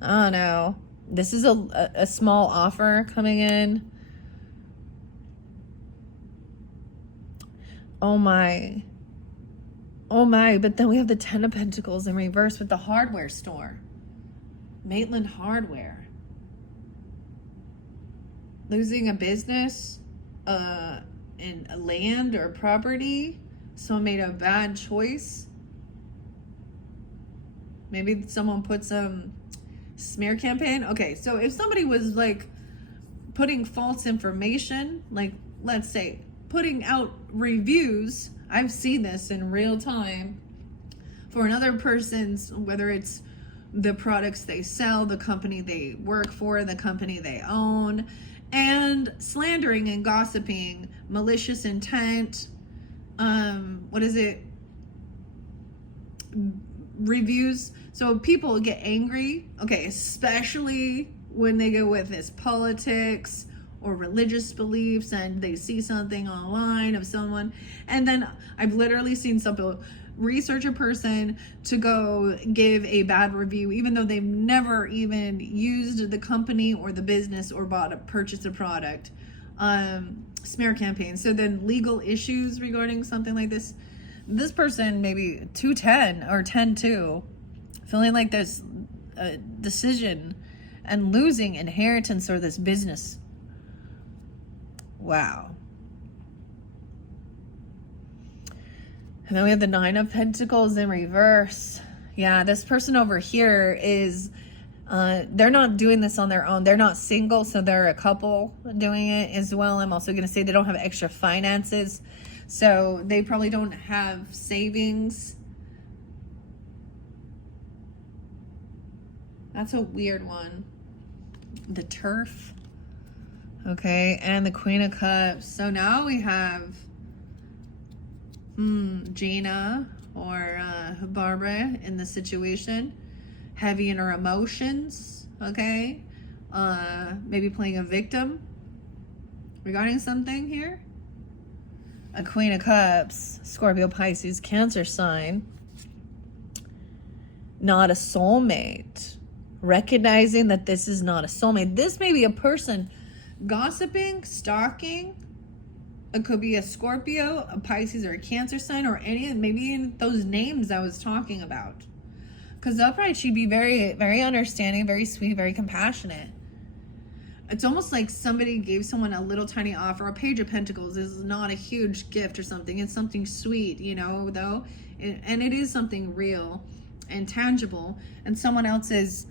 I don't know. This is a small offer coming in. Oh my. Oh my. But then we have the Ten of Pentacles in reverse with the hardware store. Maitland Hardware. Losing a business, in a land or property. Someone made a bad choice. Maybe someone put some smear campaign. Okay, so if somebody was like putting false information, like let's say putting out reviews, I've seen this in real time for another person's, whether it's the products they sell, the company they work for, the company they own, and slandering and gossiping, malicious intent, reviews. So people get angry, okay, especially when they go with this politics or religious beliefs and they see something online of someone. And then I've literally seen some research a person to go give a bad review, even though they've never even used the company or the business or purchased a product. Smear campaign. So then legal issues regarding something like this. This person maybe 210 or 10-2, feeling like there's a decision and losing inheritance or this business. Wow. And then we have the Nine of Pentacles in reverse. Yeah, this person over here is, they're not doing this on their own. They're not single, so they're a couple doing it as well. I'm also going to say they don't have extra finances, so they probably don't have savings. That's a weird one. The Turf. Okay, and the Queen of Cups. So now we have Gina or Barbara in the situation, heavy in her emotions, okay? Maybe playing a victim regarding something here. A Queen of Cups, Scorpio, Pisces, Cancer sign. Not a soulmate. Recognizing that this is not a soulmate. This may be a person gossiping, stalking. It could be a Scorpio, a Pisces, or a Cancer sign, or maybe those names I was talking about. Because upright, she'd be very, very understanding, very sweet, very compassionate. It's almost like somebody gave someone a little tiny offer. A Page of Pentacles is not a huge gift or something. It's something sweet, though. And it is something real and tangible. And someone else is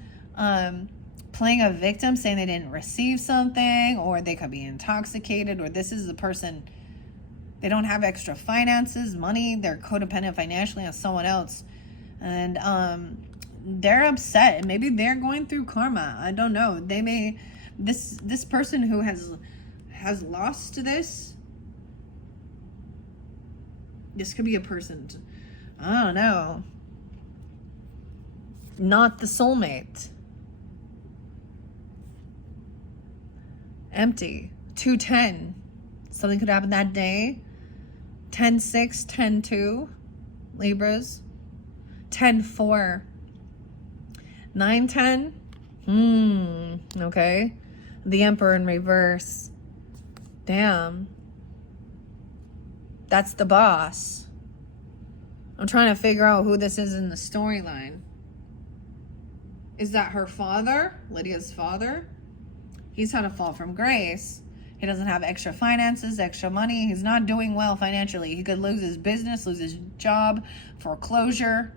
playing a victim, saying they didn't receive something, or they could be intoxicated, or this is the person, they don't have extra finances, money, they're codependent financially on someone else, and they're upset, and maybe they're going through karma. I don't know. They may, this person who has has lost this. This could be a person. I don't know. Not the soulmate. Empty. 210. Something could happen that day. 10-6, 10-2. Libras. 10-4. 9-10. Okay. The Emperor in reverse. Damn. That's the boss. I'm trying to figure out who this is in the storyline. Is that her father? Lydia's father? He's had a fall from grace. He doesn't have extra finances, extra money. He's not doing well financially. He could lose his business, lose his job, foreclosure.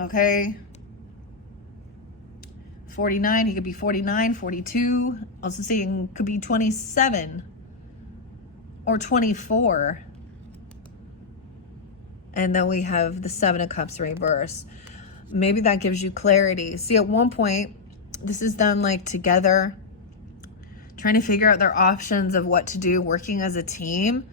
Okay. 49, he could be 49, 42. Also seeing could be 27 or 24. And then we have the Seven of Cups reverse. Maybe that gives you clarity. See, at one point, this is done like together, trying to figure out their options of what to do, working as a team.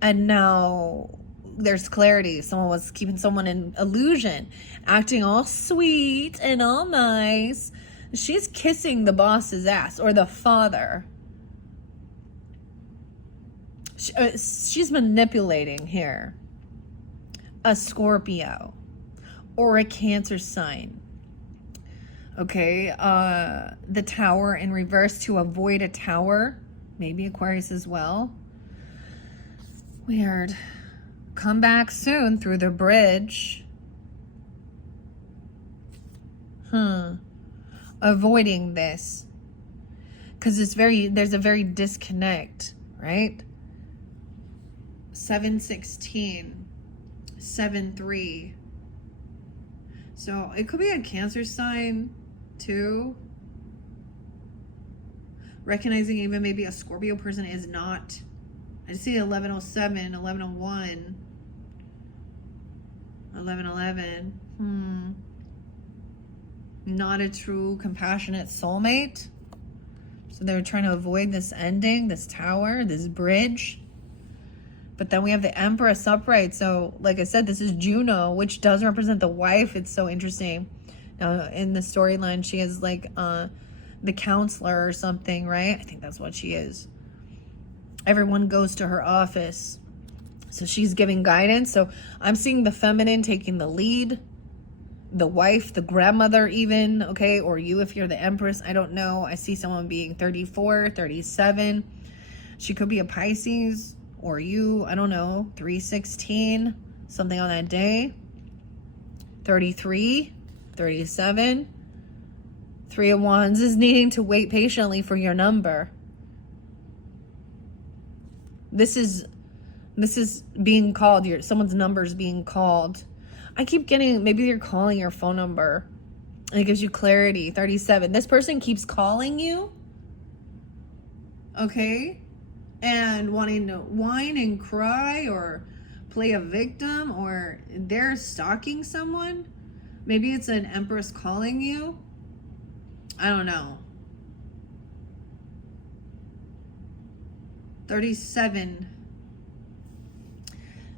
And now there's clarity. Someone was keeping someone in illusion, acting all sweet and all nice. She's kissing the boss's ass, or the father. She's manipulating here. A Scorpio or a Cancer sign. Okay, the Tower in reverse, to avoid a tower. Maybe Aquarius as well. Weird. Come back soon through the bridge. Avoiding this. Because there's a very disconnect, right? 7-16. 7-3. So it could be a Cancer sign too. Recognizing even maybe a Scorpio person is not. I see 1107, 1101, 1111. Not a true compassionate soulmate. So they're trying to avoid this ending, this tower, this bridge. But then we have the Empress upright. So like I said, this is Juno, which does represent the wife. It's so interesting. Now in the storyline, she is like the counselor or something, right? I think that's what she is. Everyone goes to her office. So she's giving guidance. So I'm seeing the feminine taking the lead. The wife, the grandmother even, okay? Or you if you're the Empress, I don't know. I see someone being 34, 37. She could be a Pisces. Or you, I don't know, 316, something on that day. 33, 37. 3 of Wands is needing to wait patiently for your number. This is being called. Someone's number is being called. I keep getting, maybe you're calling your phone number. And it gives you clarity. 37. This person keeps calling you. Okay? And wanting to whine and cry or play a victim, or they're stalking someone. Maybe it's an Empress calling you. I don't know. 37.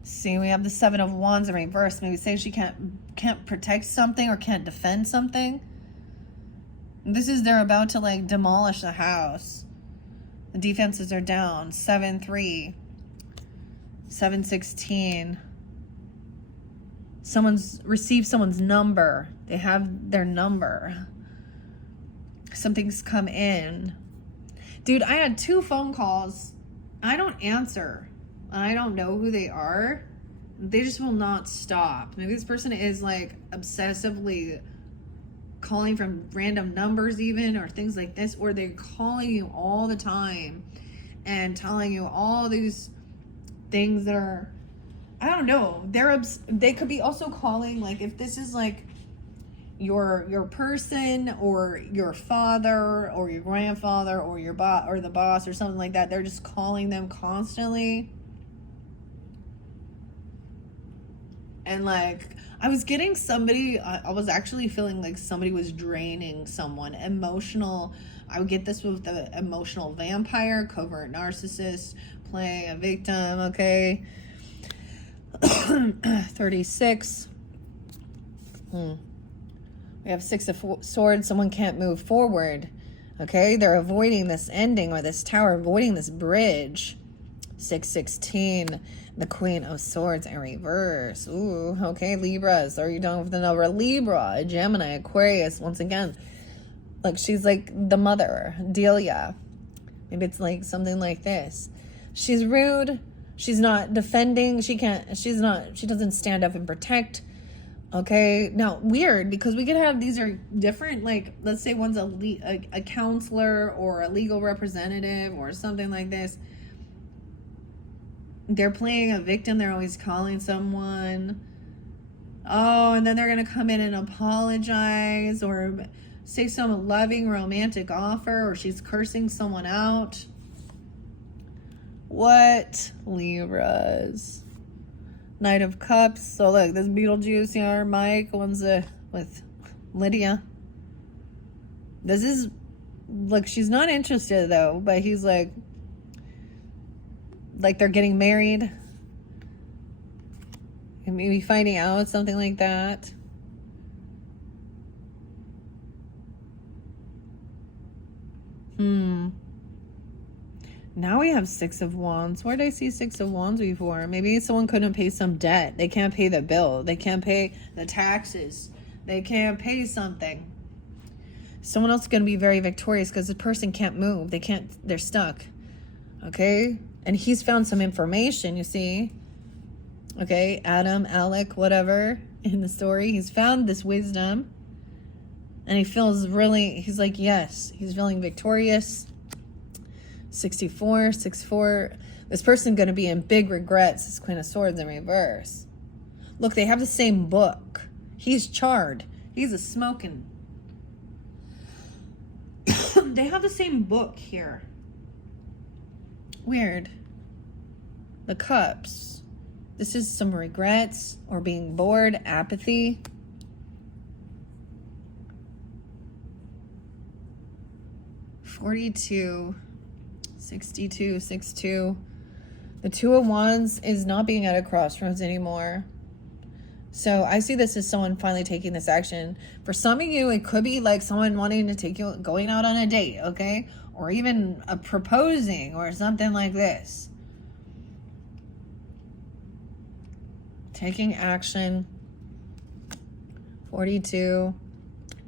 See, we have the Seven of Wands in reverse. Maybe saying she can't protect something or can't defend something. This is they're about to like demolish the house. The defenses are down. 7-3. 7-16. Someone's received someone's number. They have their number. Something's come in. Dude, I had 2 phone calls. I don't answer. I don't know who they are. They just will not stop. Maybe this person is like obsessively calling from random numbers even, or things like this, or they're calling you all the time and telling you all these things that are, I don't know, they could be also calling, like if this is like your person or your father or your grandfather or your or the boss or something like that, they're just calling them constantly. And like, I was getting somebody, I was actually feeling like somebody was draining someone. Emotional, I would get this with the emotional vampire, covert narcissist, playing a victim, okay? 36. We have 6 of Swords. Someone can't move forward. Okay, they're avoiding this ending or this tower, avoiding this bridge. 616. The Queen of Swords in reverse. Ooh, okay, Libras. Are you done with the number? Libra, Gemini, Aquarius. Once again, like she's like the mother, Delia. Maybe it's like something like this. She's rude. She's not defending. She doesn't stand up and protect. Okay, now weird because we could have, these are different, like let's say one's a counselor or a legal representative or something like this. They're playing a victim. They're always calling someone. Oh, and then they're going to come in and apologize or say some loving romantic offer, or she's cursing someone out. What? Libras. Knight of Cups. So look, this Beetlejuice here, Mike, one's with Lydia. This is, look, she's not interested though, but he's like they're getting married. And maybe finding out, something like that. Now we have 6 of Wands. Where did I see 6 of Wands before? Maybe someone couldn't pay some debt. They can't pay the bill. They can't pay the taxes. They can't pay something. Someone else is going to be very victorious because the person can't move. They're stuck. Okay? And he's found some information, you see. Okay? Adam, Alec, whatever, in the story. He's found this wisdom. And he feels really, he's like, yes. He's feeling victorious. 64, 64. This person's going to be in big regrets. This Queen of Swords in reverse. Look, they have the same book. He's charred. He's a smoking. They have the same book here. Weird. The Cups. This is some regrets or being bored, apathy. $42. 62, 62. The 2 of Wands is not being at a crossroads anymore. So I see this as someone finally taking this action. For some of you, it could be like someone wanting to take you, going out on a date, okay? Or even a proposing or something like this. Taking action. 42,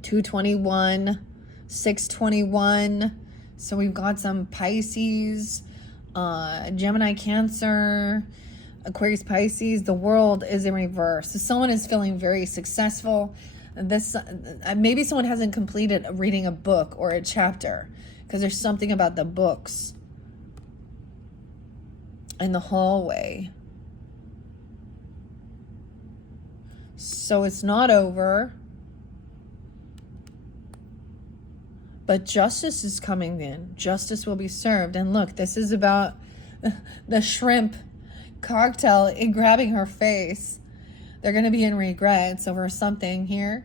221, 621. So we've got some Pisces, Gemini, Cancer, Aquarius, Pisces. The world is in reverse. So someone is feeling very successful. This maybe someone hasn't completed reading a book or a chapter because there's something about the books in the hallway. So it's not over. But justice is coming in. Justice will be served. And look, this is about the shrimp cocktail and grabbing her face. They're going to be in regrets over something here.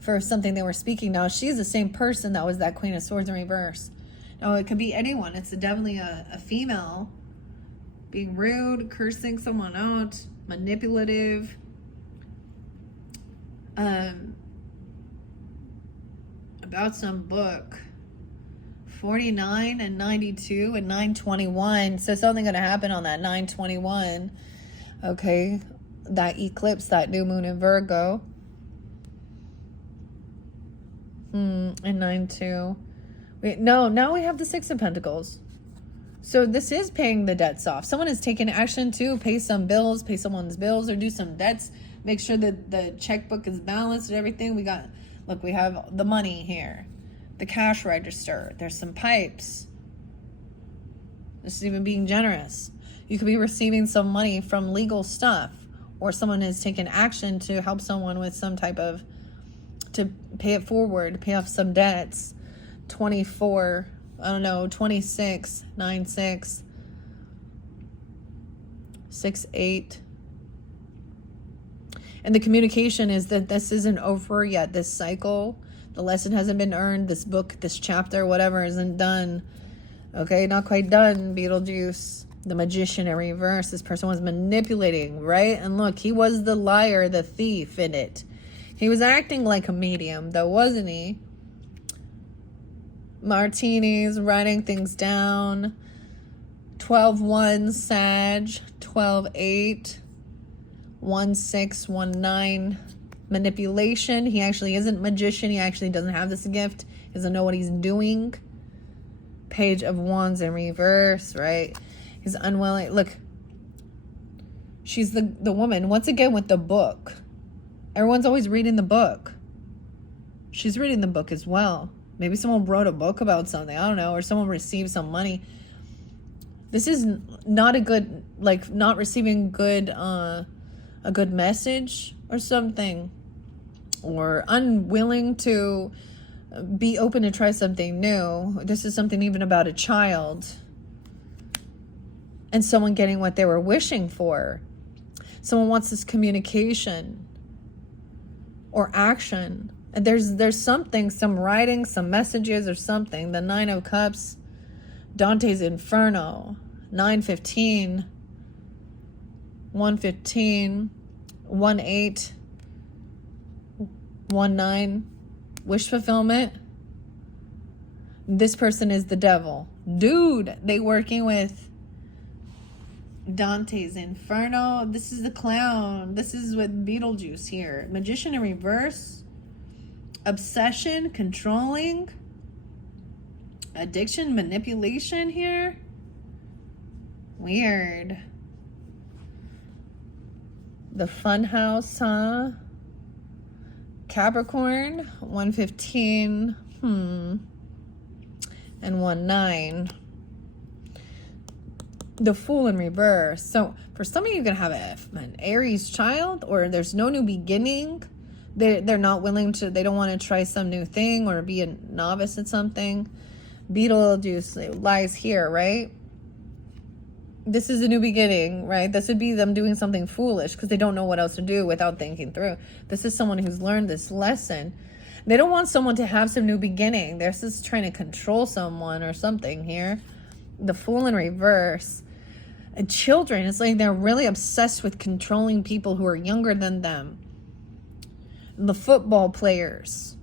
For something they were speaking. Now, she's the same person that was that Queen of Swords in reverse. Now, it could be anyone. It's definitely a female. Being rude, cursing someone out, manipulative. About some book. 49 and 92 and 921. So something going to happen on that 921. Okay. That eclipse, that new moon in Virgo. And 9-2. No, now we have the 6 of Pentacles. So this is paying the debts off. Someone is taking action to pay some bills, pay someone's bills, or do some debts. Make sure that the checkbook is balanced and everything. We got, look, we have the money here. The cash register. There's some pipes. This is even being generous. You could be receiving some money from legal stuff. Or someone has taken action to help someone with some type of, to pay it forward, pay off some debts. 24, I don't know, 26, 9-6, 6-8. And the communication is that this isn't over yet. This cycle, the lesson hasn't been earned. This book, this chapter, whatever, isn't done. Okay, not quite done, Beetlejuice. The magician in reverse. This person was manipulating, right? And look, he was the liar, the thief in it. He was acting like a medium, though, wasn't he? Martinis, writing things down. 12-1, Sag. 12-8. 1-6, 1-9. Manipulation. He actually isn't magician. He actually doesn't have this gift. He doesn't know what he's doing. Page of Wands in reverse, right? He's unwilling. Look, she's the woman, once again, with the book. Everyone's always reading the book. She's reading the book as well. Maybe someone wrote a book about something, I don't know, or someone received some money. This is not a good, like, not receiving good, a good message or something, or unwilling to be open to try something new. This is something even about a child and someone getting what they were wishing for. Someone wants this communication or action. And there's something, some writing, some messages or something. The 9 of Cups, Dante's Inferno, 9-15, 1-15, 1-8, 1-9, wish fulfillment. This person is the devil. Dude, they working with Dante's Inferno. This is the clown. This is with Beetlejuice here. Magician in reverse. Obsession, controlling. Addiction, manipulation here. Weird. The fun house, huh? Capricorn, 1-15, and 1-9. The Fool in reverse. So for some of you, you're going to have an Aries child, or there's no new beginning. They're not willing to, they don't want to try some new thing or be a novice at something. Beetlejuice lies here, right? This is a new beginning, right? This would be them doing something foolish because they don't know what else to do without thinking through. This is someone who's learned this lesson. They don't want someone to have some new beginning. They're just trying to control someone or something here. The Fool in reverse. And children, it's like they're really obsessed with controlling people who are younger than them. The football players.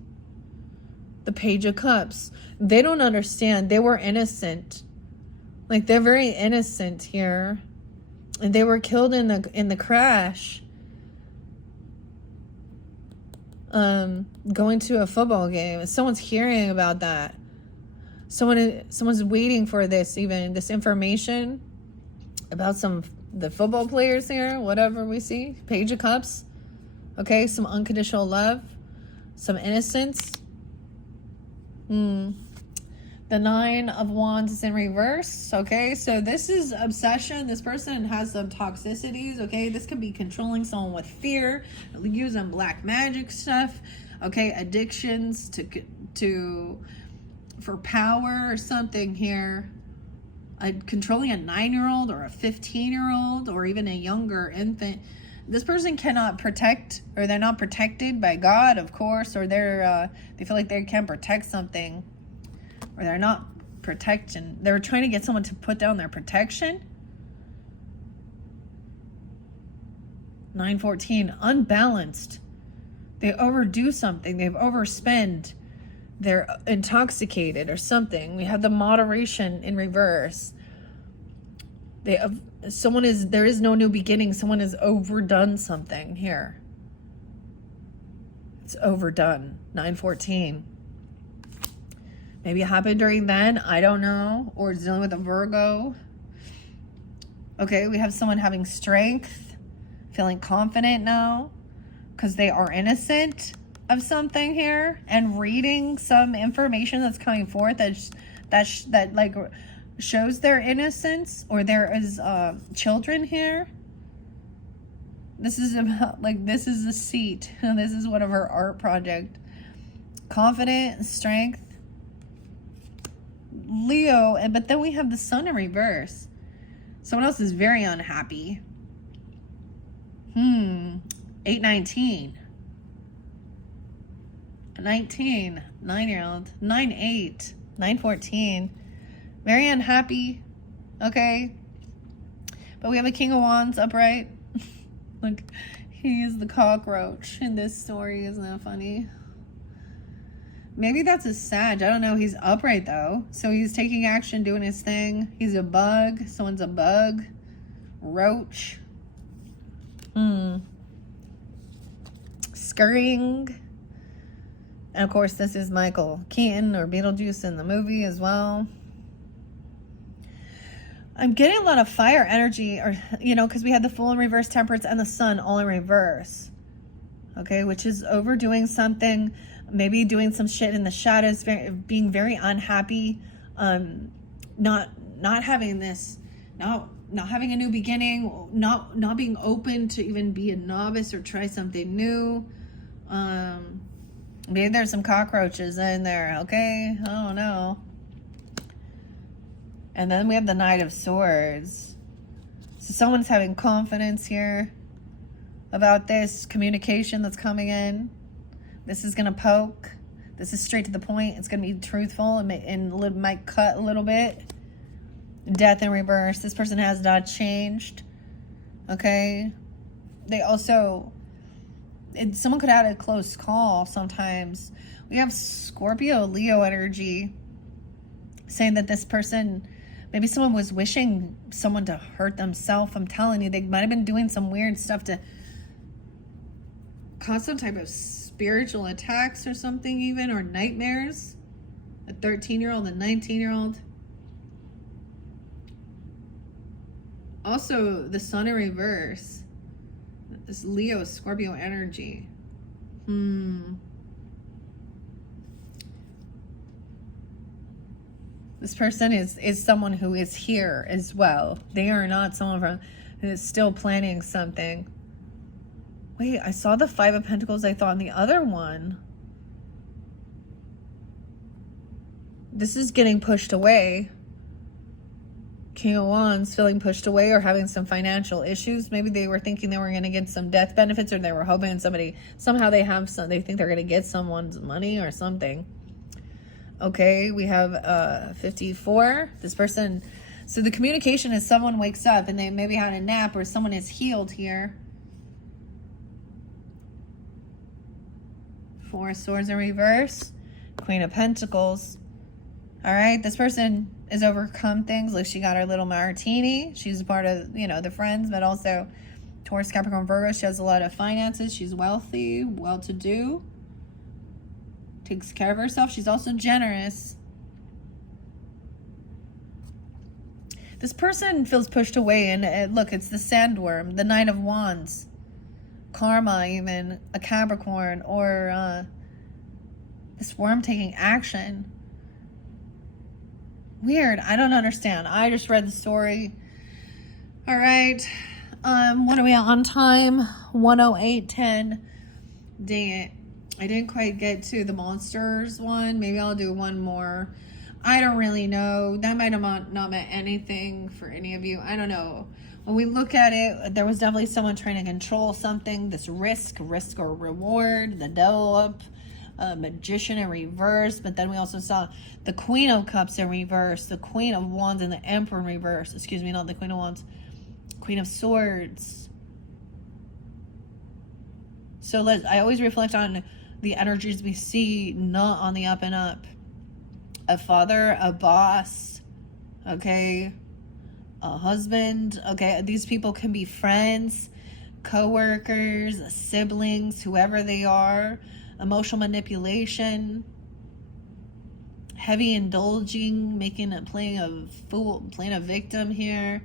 The Page of Cups. They don't understand. They were innocent. Like, they're very innocent here. And they were killed in the crash. Going to a football game. Someone's hearing about that. Someone's waiting for this information about the football players here, whatever we see. Page of Cups. Okay, some unconditional love. Some innocence. The 9 of Wands is in reverse. Okay, so this is obsession. This person has some toxicities. Okay, this could be controlling someone with fear, using black magic stuff. Okay, addictions for power or something here. Controlling a 9-year-old or a 15-year-old or even a younger infant. This person cannot protect, or they're not protected by God, of course, or they feel like they can't protect something. Or they're not protection. They're trying to get someone to put down their protection. 9-14, unbalanced. They overdo something. They've overspent. They're intoxicated or something. We have the moderation in reverse. There is no new beginning. Someone has overdone something here. It's overdone. 9-14. Maybe it happened during then. I don't know. Or dealing with a Virgo. Okay, we have someone having strength. Feeling confident now. Because they are innocent of something here. And reading some information that's coming forth that like shows their innocence. Or there is children here. This is about, like, this is a seat. This is one of her art project. Confident, strength. Leo, but then we have the Sun in someone else is very unhappy. 819. 19, 9-year-old, 9-8, 9-14. Very unhappy. Okay. But we have a King of Wands upright. Look, he is the cockroach in this story. Isn't that funny? Maybe that's a Sag. I don't know. He's upright though. So he's taking action, doing his thing. He's a bug. Someone's a bug. Roach. Scurrying. And of course, this is Michael Keaton or Beetlejuice in the movie as well. I'm getting a lot of fire energy, or, you know, because we had the Fool in reverse, Temperance, and the Sun all in reverse. Okay, which is overdoing something, maybe doing some shit in the shadows, being very unhappy, not having this, not having a new beginning, not being open to even be a novice or try something new. Maybe there's some cockroaches in there, okay? I don't know. And then we have the Knight of Swords. So someone's having confidence here about this communication that's coming in. This is going to poke. This is straight to the point. It's going to be truthful and might cut a little bit. Death in reverse. This person has not changed. Okay? They also... someone could add a close call sometimes. We have Scorpio, Leo energy saying that this person, maybe someone was wishing someone to hurt themselves. I'm telling you, they might have been doing some weird stuff to cause some type of spiritual attacks or something even, or nightmares. A 13-year-old, a 19-year-old. Also, the Sun in reverse. This Leo, Scorpio energy. This person is someone who is here as well. They are not someone who is still planning something. Wait, I saw the Five of Pentacles, I thought, in the other one. This is getting pushed away. King of Wands feeling pushed away or having some financial issues. Maybe they were thinking they were going to get some death benefits, or they were hoping somehow they think they're going to get someone's money or something. Okay, we have 54. This person, so the communication is someone wakes up and they maybe had a nap, or someone is healed here. Four of Swords in reverse. Queen of Pentacles. All right, this person has overcome things. Like, she got her little martini. She's a part of, the friends, but also Taurus, Capricorn, Virgo. She has a lot of finances. She's wealthy, well-to-do. Takes care of herself. She's also generous. This person feels pushed away, and look, it's the Sandworm, the Knight of Wands. Karma, even a Capricorn, or this worm taking action. Weird. I don't understand. I just read the story. All right. What are we on time? 1:08:10. Dang it. I didn't quite get to the monsters one. Maybe I'll do one more. I don't really know. That might have not meant anything for any of you. I don't know. When we look at it, there was definitely someone trying to control something. This risk or reward, the devil up. Magician in reverse, but then we also saw the Queen of Cups in reverse, the Queen of Wands, and the Emperor in reverse. Excuse me, not the Queen of Wands, Queen of Swords. So I always reflect on the energies we see, not on the up and up. A father, a boss, okay, a husband, okay. These people can be friends, co-workers, siblings, whoever they are. Emotional manipulation, heavy indulging, playing a victim here.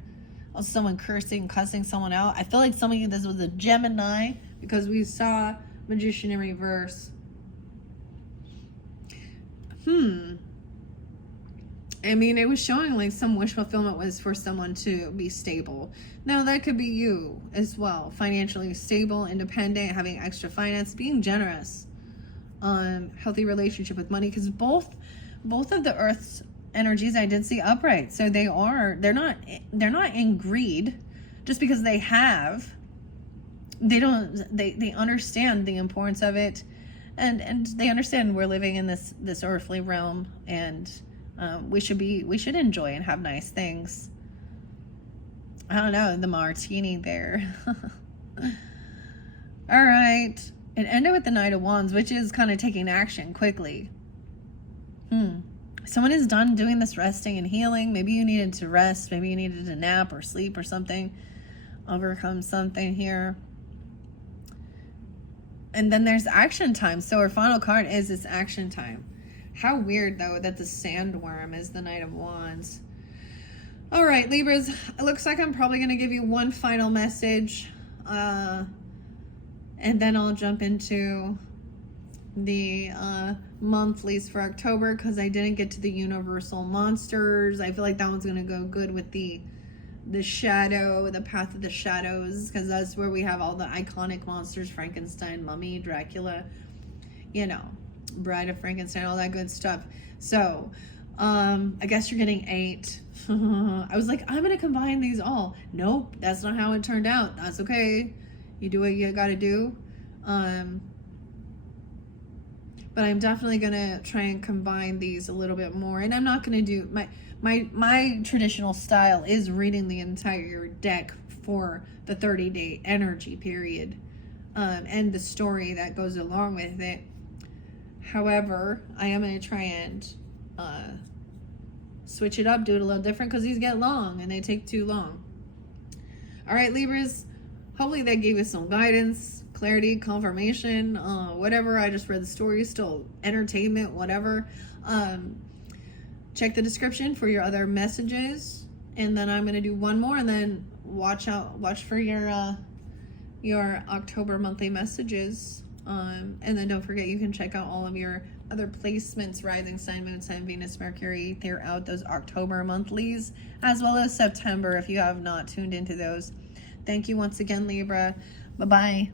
Also, someone cussing someone out. I feel like this was a Gemini, because we saw Magician in reverse. I mean, it was showing like some wish fulfillment was for someone to be stable. Now, that could be you as well. Financially stable, independent, having extra finance, being generous. Healthy relationship with money, because both of the Earth's energies I did see upright. So they're not in greed just because they have. they understand the importance of it, and they understand we're living in this earthly realm, and we should enjoy and have nice things. I don't know, the martini there. All right, it ended with the Knight of Wands, which is kind of taking action quickly. Someone is done doing this resting and healing. Maybe you needed to rest, maybe you needed to nap or sleep or something, overcome something here. And then there's action time. So our final card is this action time. How weird, though, that the sandworm is the Knight of Wands. All right, Libras, it looks like I'm probably going to give you one final message. And then I'll jump into the monthlies for October, because I didn't get to the universal monsters. I feel like that one's going to go good with the shadow, the path of the shadows, because that's where we have all the iconic monsters: Frankenstein, Mummy, Dracula, you know, Bride of Frankenstein, all that good stuff. So I guess you're getting 8. I was like, I'm gonna combine these all. Nope, that's not how it turned out. That's okay, you do what you gotta do. But I'm definitely gonna try and combine these a little bit more, and I'm not gonna do my traditional style is reading the entire deck for the 30-day energy period, and the story that goes along with it. However, I am going to try and switch it up, do it a little different, because these get long and they take too long. All right, Libras, hopefully that gave us some guidance, clarity, confirmation, whatever. I just read the story, still entertainment, whatever. Check the description for your other messages, and then I'm going to do one more, and then watch for your October monthly messages. And then don't forget, you can check out all of your other placements, rising sign, moon sign, Venus, Mercury, throughout those October monthlies, as well as September if you have not tuned into those. Thank you once again, Libra. Bye-bye.